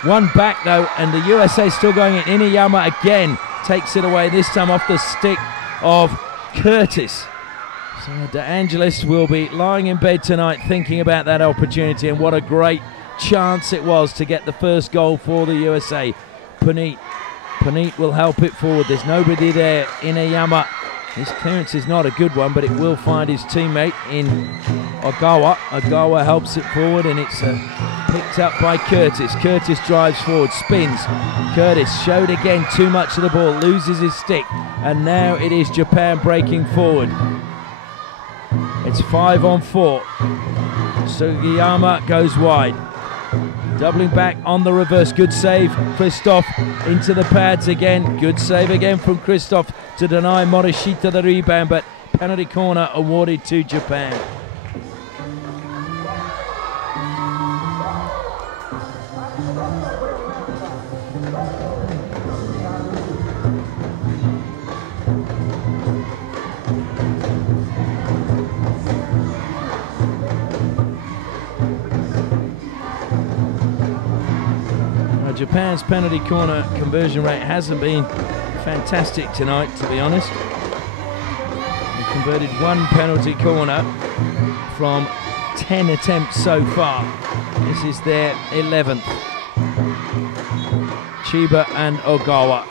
One back though, and the USA still going in. Ineyama again takes it away, this time off the stick of Curtis. So De Angelis will be lying in bed tonight thinking about that opportunity, and what a great chance it was to get the first goal for the USA. Puneet will help it forward. There's nobody there. Ineyama, his clearance is not a good one, but it will find his teammate in Ogawa. Ogawa helps it forward, and it's picked up by Curtis. Curtis drives forward, spins. Curtis showed again too much of the ball, loses his stick, and now it is Japan breaking forward. It's 5-on-4. Sugiyama goes wide. Doubling back on the reverse. Good save. Christoph into the pads again. Good save again from Christoph to deny Morishita the rebound, but penalty corner awarded to Japan. Japan's penalty corner conversion rate hasn't been fantastic tonight, to be honest. They converted one penalty corner from 10 attempts so far. This is their 11th. Chiba and Ogawa.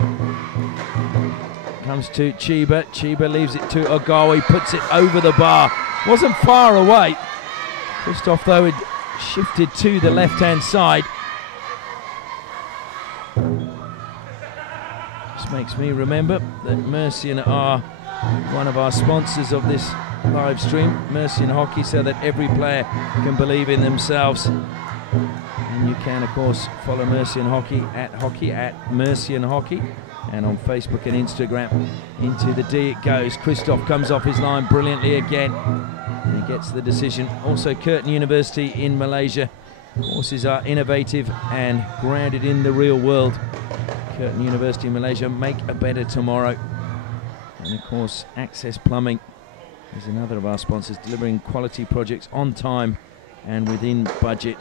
Comes to Chiba. Chiba leaves it to Ogawa. He puts it over the bar. Wasn't far away. Christoph, though, had shifted to the left-hand side. This makes me remember that Mercian are one of our sponsors of this live stream, Mercian Hockey, so that every player can believe in themselves. And you can, of course, follow Mercian Hockey at Mercian Hockey, and on Facebook and Instagram. Into the D it goes. Christoph comes off his line brilliantly again. And he gets the decision. Also, Curtin University in Malaysia. Courses are innovative and grounded in the real world. Curtin University in Malaysia, make a better tomorrow. And of course, Access Plumbing is another of our sponsors, delivering quality projects on time and within budget.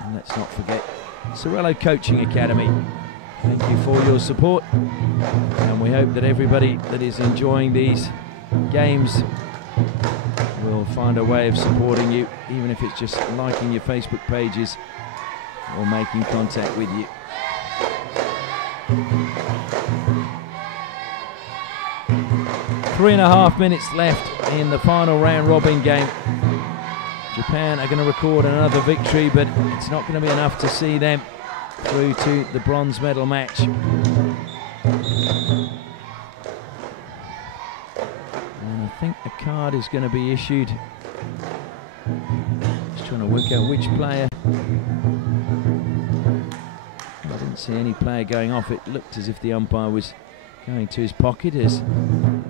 And let's not forget Sorello Coaching Academy. Thank you for your support, and we hope that everybody that is enjoying these games will find a way of supporting you, even if it's just liking your Facebook pages or making contact with you. Three and a half minutes left in the final round robin game. Japan are going to record another victory, but it's not going to be enough to see them through to the bronze medal match. And I think a card is going to be issued. Just trying to work out which player. I didn't see any player going off. It looked as if the umpire was going to his pocket as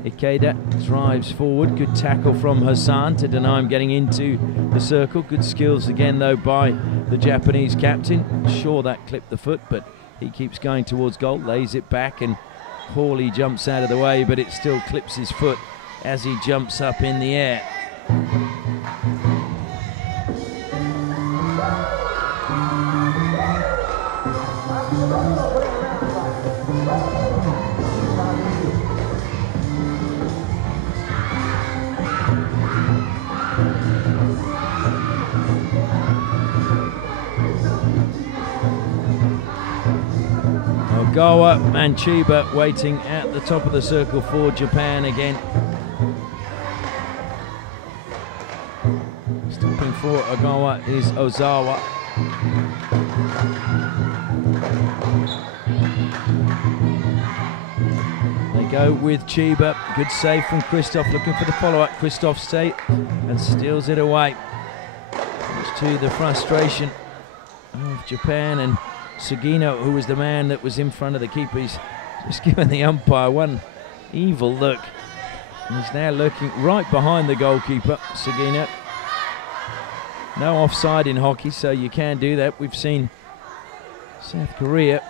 Ikeda drives forward. Good tackle from Hassan to deny him getting into the circle. Good skills again, though, by the Japanese captain. Sure, that clipped the foot, but he keeps going towards goal, lays it back, and Hawley jumps out of the way, but it still clips his foot as he jumps up in the air. Ogawa and Chiba waiting at the top of the circle for Japan again. Stopping for Ogawa is Ozawa. They go with Chiba. Good save from Christoph, looking for the follow-up. Christoph stays and steals it away. Much to the frustration of Japan, and Sugino, who was the man that was in front of the keeper, he's just given the umpire one evil look. And he's now looking right behind the goalkeeper, Sugino. No offside in hockey, so you can do that. We've seen South Korea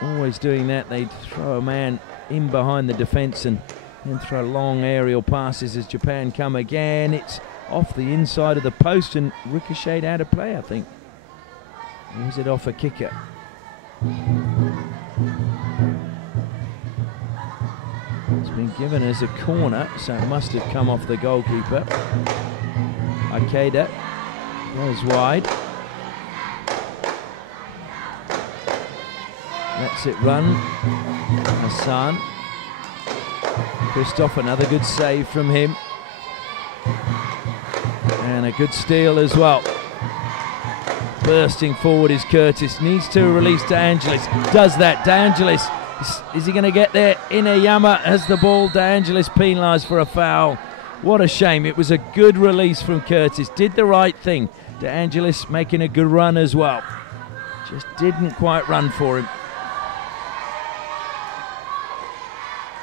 always doing that. They throw a man in behind the defence and then throw long aerial passes as Japan come again. It's off the inside of the post and ricocheted out of play, I think. Or was it off a kicker? It's been given as a corner, so it must have come off the goalkeeper. Ikeda goes wide. Lets it run. Hassan. Christoph, another good save from him. And a good steal as well. Bursting forward is Curtis. Needs to release De Angelis. Does that. De Angelis. Is he going to get there? Inayama has the ball. De Angelis penalised for a foul. What a shame. It was a good release from Curtis. Did the right thing. De Angelis making a good run as well. Just didn't quite run for him.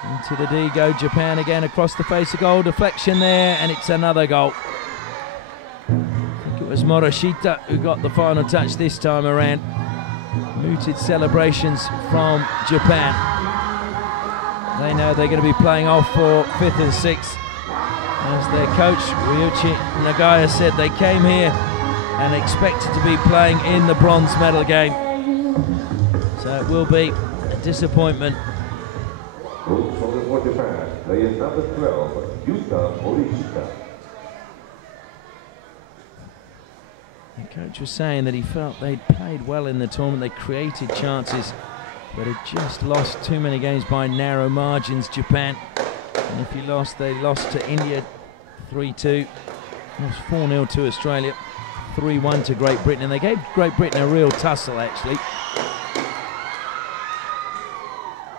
Into the D go Japan again, across the face of goal, deflection there, and it's another goal. I think it was Morishita who got the final touch this time around. Mooted celebrations from Japan. They know they're going to be playing off for 5th and 6th. As their coach, Ryuichi Nagaya, said they came here and expected to be playing in the bronze medal game. So it will be a disappointment. For Japan, player number 12, Morishita. The coach was saying that he felt they'd played well in the tournament, they created chances, but had just lost too many games by narrow margins, Japan. And if you lost, they lost to India 3-2, lost 4-0 to Australia, 3-1 to Great Britain, and they gave Great Britain a real tussle actually.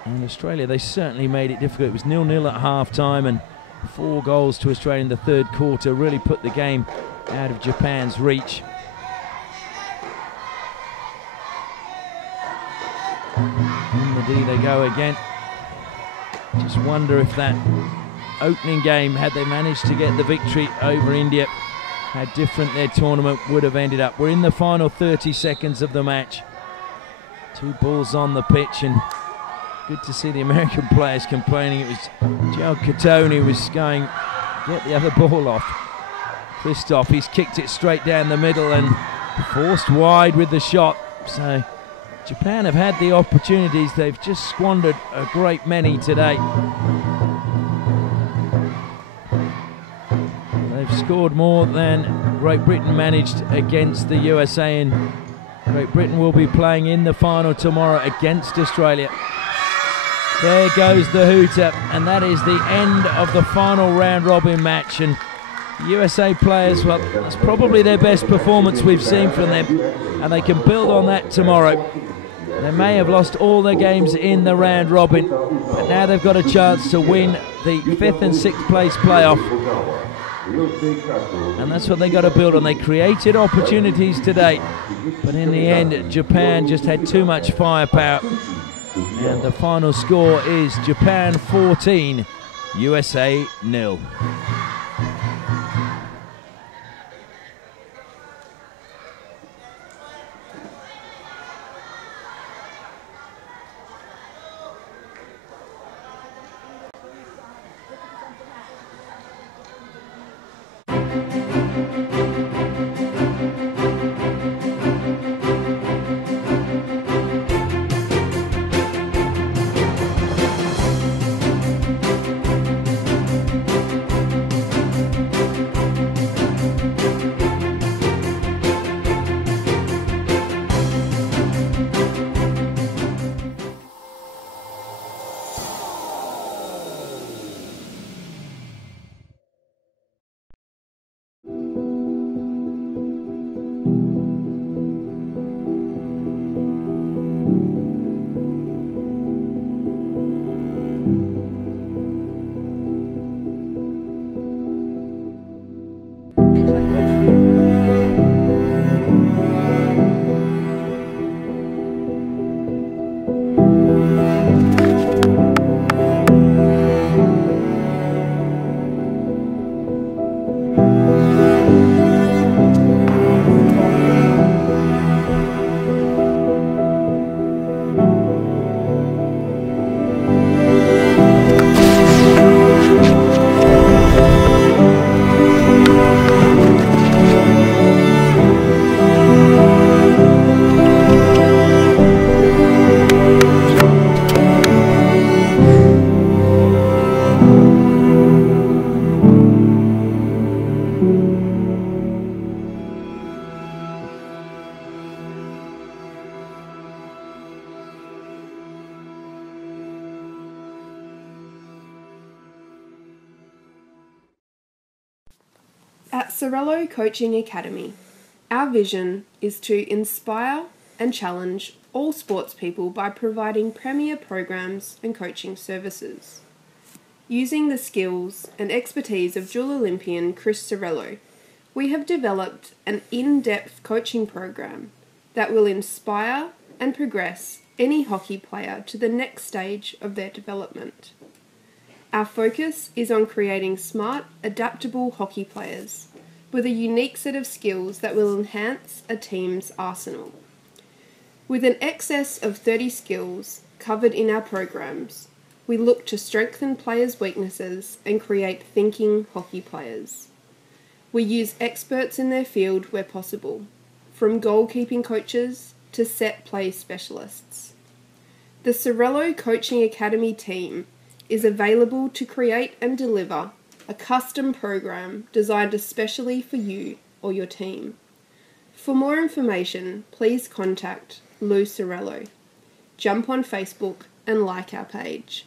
And Australia, they certainly made it difficult. It was 0-0 at half-time, and 4 goals to Australia in the third quarter really put the game out of Japan's reach. In the D they go again. Just wonder if that opening game, had they managed to get the victory over India, how different their tournament would have ended up. We're in the final 30 seconds of the match. 2 balls on the pitch, and good to see the American players complaining. It was Joe Catone who was going get the other ball off. Christoph, he's kicked it straight down the middle and forced wide with the shot. So Japan have had the opportunities, they've just squandered a great many today. They've scored more than Great Britain managed against the USA, and Great Britain will be playing in the final tomorrow against Australia. There goes the hooter, and that is the end of the final round-robin match. And USA players, well, that's probably their best performance we've seen from them, and they can build on that tomorrow. They may have lost all their games in the round-robin, but now they've got a chance to win the 5th and 6th place playoff. And that's what they got to build on. They created opportunities today, but in the end, Japan just had too much firepower. And the final score is Japan 14, USA 0. At Sorello Coaching Academy, our vision is to inspire and challenge all sports people by providing premier programs and coaching services. Using the skills and expertise of dual Olympian Chris Sorello, we have developed an in-depth coaching program that will inspire and progress any hockey player to the next stage of their development. Our focus is on creating smart, adaptable hockey players with a unique set of skills that will enhance a team's arsenal. With an excess of 30 skills covered in our programs, we look to strengthen players' weaknesses and create thinking hockey players. We use experts in their field where possible, from goalkeeping coaches to set play specialists. The Sorello Coaching Academy team is available to create and deliver a custom program designed especially for you or your team. For more information, please contact Lou Sorello. Jump on Facebook and like our page.